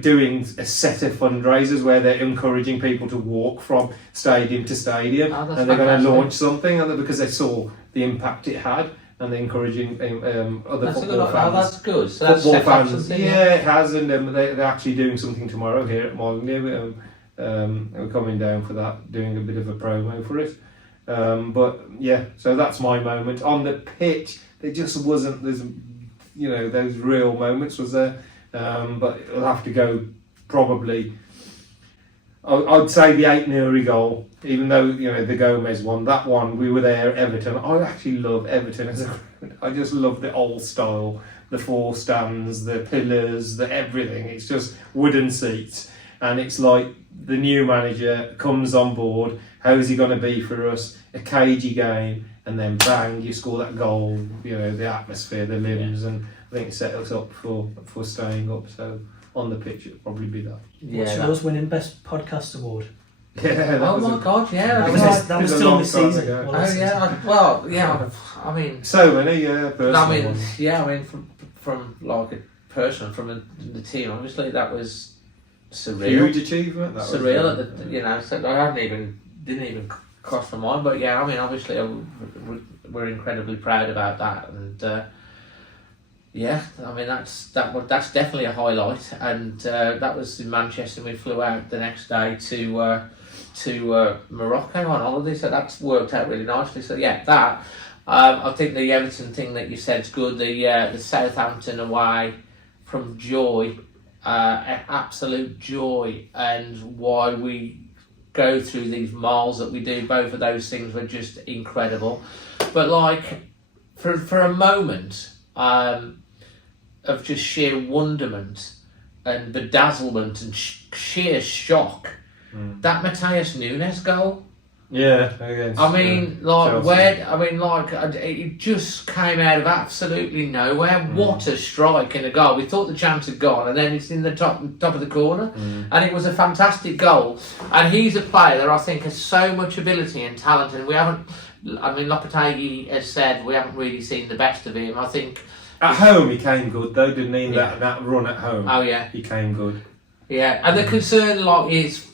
doing a set of fundraisers where they're encouraging people to walk from stadium to stadium, Oh, that's and they're going to fantastic. launch something, and because they saw the impact it had, and they're encouraging other That's a football good. fans. Oh, that's good. So that's Football set up fans, something, yeah, it has, and they're actually doing something tomorrow here at Monet. We're coming down for that, doing a bit of a promo for it. But yeah, so that's my moment on the pitch. There just wasn't. There's those real moments was there, but it'll have to go probably. I'd say the 8-0 goal, even though the Gomez one, that one we were there. Everton, I actually love Everton as a. I just love the old style, the four stands, the pillars, the everything. It's just wooden seats, and it's like the new manager comes on board. How is he going to be for us? A cagey game, and then bang, you score that goal. The atmosphere, the limbs, and I think it set us up for staying up. So on the pitch, it'll probably be that. What's yours winning best podcast award? Yeah. That Oh was my God! Yeah. That was a still long this time season. ago. Well, this season. I mean, so many, personal I mean, ones. yeah. I mean, from like a person from the team, obviously that was surreal. Huge achievement. That Surreal was, at the so I didn't even cross my mind. But yeah, I mean, obviously we're incredibly proud about that, and yeah, I mean that's definitely a highlight. And that was in Manchester. We flew out the next day to Morocco on holiday, so that's worked out really nicely. So yeah, that I think the Everton thing that you said's good. The Southampton away from joy, absolute joy, and why we go through these miles that we do. Both of those things were just incredible. But like for a moment of just sheer wonderment and bedazzlement and sheer shock, that Mateus Nunes goal, Yeah, against. I mean, like Chelsea. where? I mean, like it just came out of absolutely nowhere. What a strike in a goal! We thought the chance had gone, and then it's in the top of the corner, and it was a fantastic goal. And he's a player that I think has so much ability and talent, and we haven't. I mean, Lopetegui has said we haven't really seen the best of him. I think At home, he came good though, didn't he? Yeah. That run at home. Oh yeah, He came good. yeah. And the concern, like, is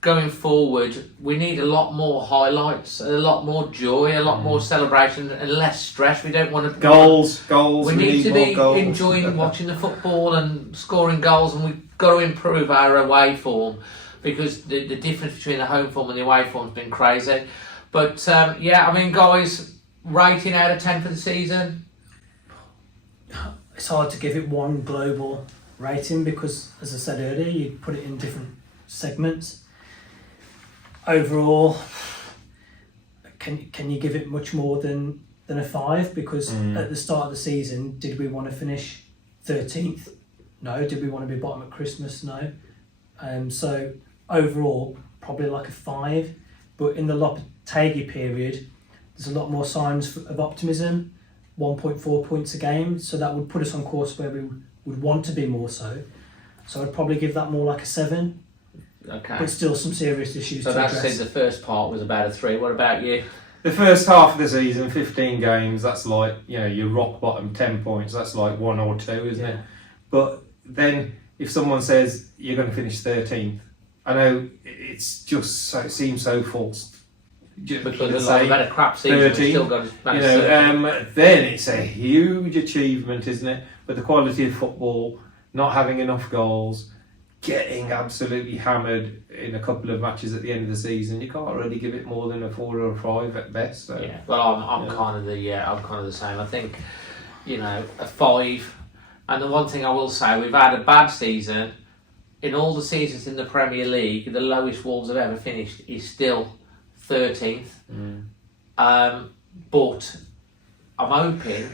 going forward, we need a lot more highlights, a lot more joy, a lot more celebration, and less stress. We don't want to Goals. We need to more be goals. enjoying watching the football and scoring goals, and we've got to improve our away form because the difference between the home form and the away form has been crazy. But yeah, I mean, guys, rating out of 10 for the season. It's hard to give it one global rating because, as I said earlier, you put it in different segments. Overall, can you give it much more than a 5? Because at the start of the season, did we want to finish 13th? No. Did we want to be bottom at Christmas? No. So overall, probably like a 5. But in the Lopetegui period, there's a lot more signs of optimism. 1.4 points a game, so that would put us on course where we would want to be more so. So I'd probably give that more like a 7. Okay. But still some serious issues So to that address. said, the first part was about a 3. What about you? The first half of the season, 15 games, that's like, your rock bottom 10 points, that's like 1 or 2, isn't it? But then if someone says you're going to finish 13th, I know it's just so, it seems so false. Because we've had a crap season, we've 13, still got to then it's a huge achievement, isn't it? But the quality of football, not having enough goals, getting absolutely hammered in a couple of matches at the end of the season, you can't really give it more than a 4 or a 5 at best. So. Yeah, well, I'm kind of the same. I think, a 5. And the one thing I will say, we've had a bad season. In all the seasons in the Premier League, the lowest Wolves have ever finished is still 13th. But I'm hoping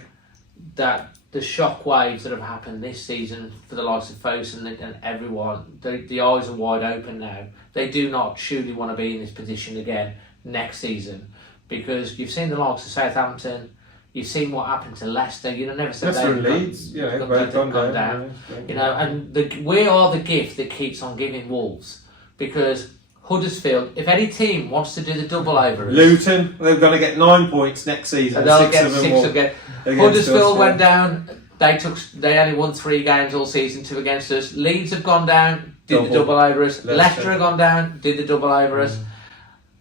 that the shock waves that have happened this season for the likes of Fosun and everyone, the eyes are wide open now. They do not truly want to be in this position again next season, because you've seen the likes of Southampton, you've seen what happened to Leicester. Never said Leicester they've and Leeds, they've gone down. And we are the gift that keeps on giving Wolves, because Huddersfield, if any team wants to do the double over us, Luton, they're going to get 9 points next season. and they'll 6 get of them 6 will again. against Huddersfield us, went down. They only won 3 games all season, 2 against us. Leeds have gone down, did the double over us. Leicester have gone down, did the double over us.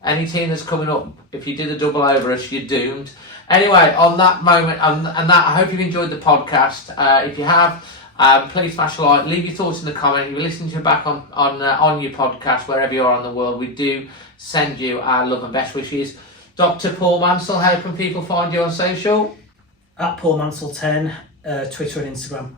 Any team that's coming up, if you do the double over us, you're doomed. Anyway, on that moment, and that, I hope you've enjoyed the podcast. If you have, please smash a like, leave your thoughts in the comment. If you're listening to it back on your podcast, wherever you are in the world, we do send you our love and best wishes. Dr. Paul Mansell, how can people find you on social? At Paul Mansell 10, Twitter and Instagram.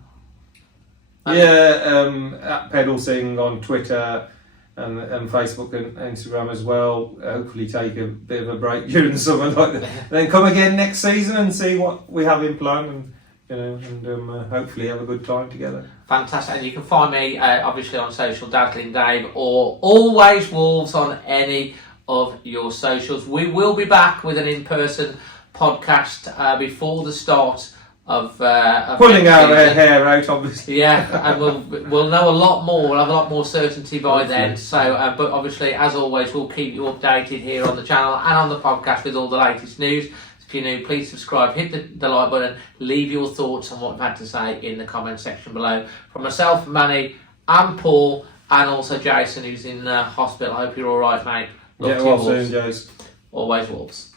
at Pedal Sing on Twitter and Facebook and Instagram as well. Hopefully take a bit of a break during the summer like that. Then come again next season and see what we have in plan, and hopefully have a good time together. Fantastic. And you can find me obviously on social, Dazzling Dave, or Always Wolves on any of your socials. We will be back with an in-person podcast before the start of Pulling our season. hair out, obviously. Yeah, and we'll know a lot more. We'll have a lot more certainty by then. Hopefully. So, but obviously, as always, we'll keep you updated here on the channel and on the podcast with all the latest news. If you're new, please subscribe, hit the like button, leave your thoughts on what we've had to say in the comment section below. From myself, Manny, and Paul, and also Jason, who's in hospital. I hope you're all right, mate. Love to you, Well Wolves. soon, Jace. Always Wolves.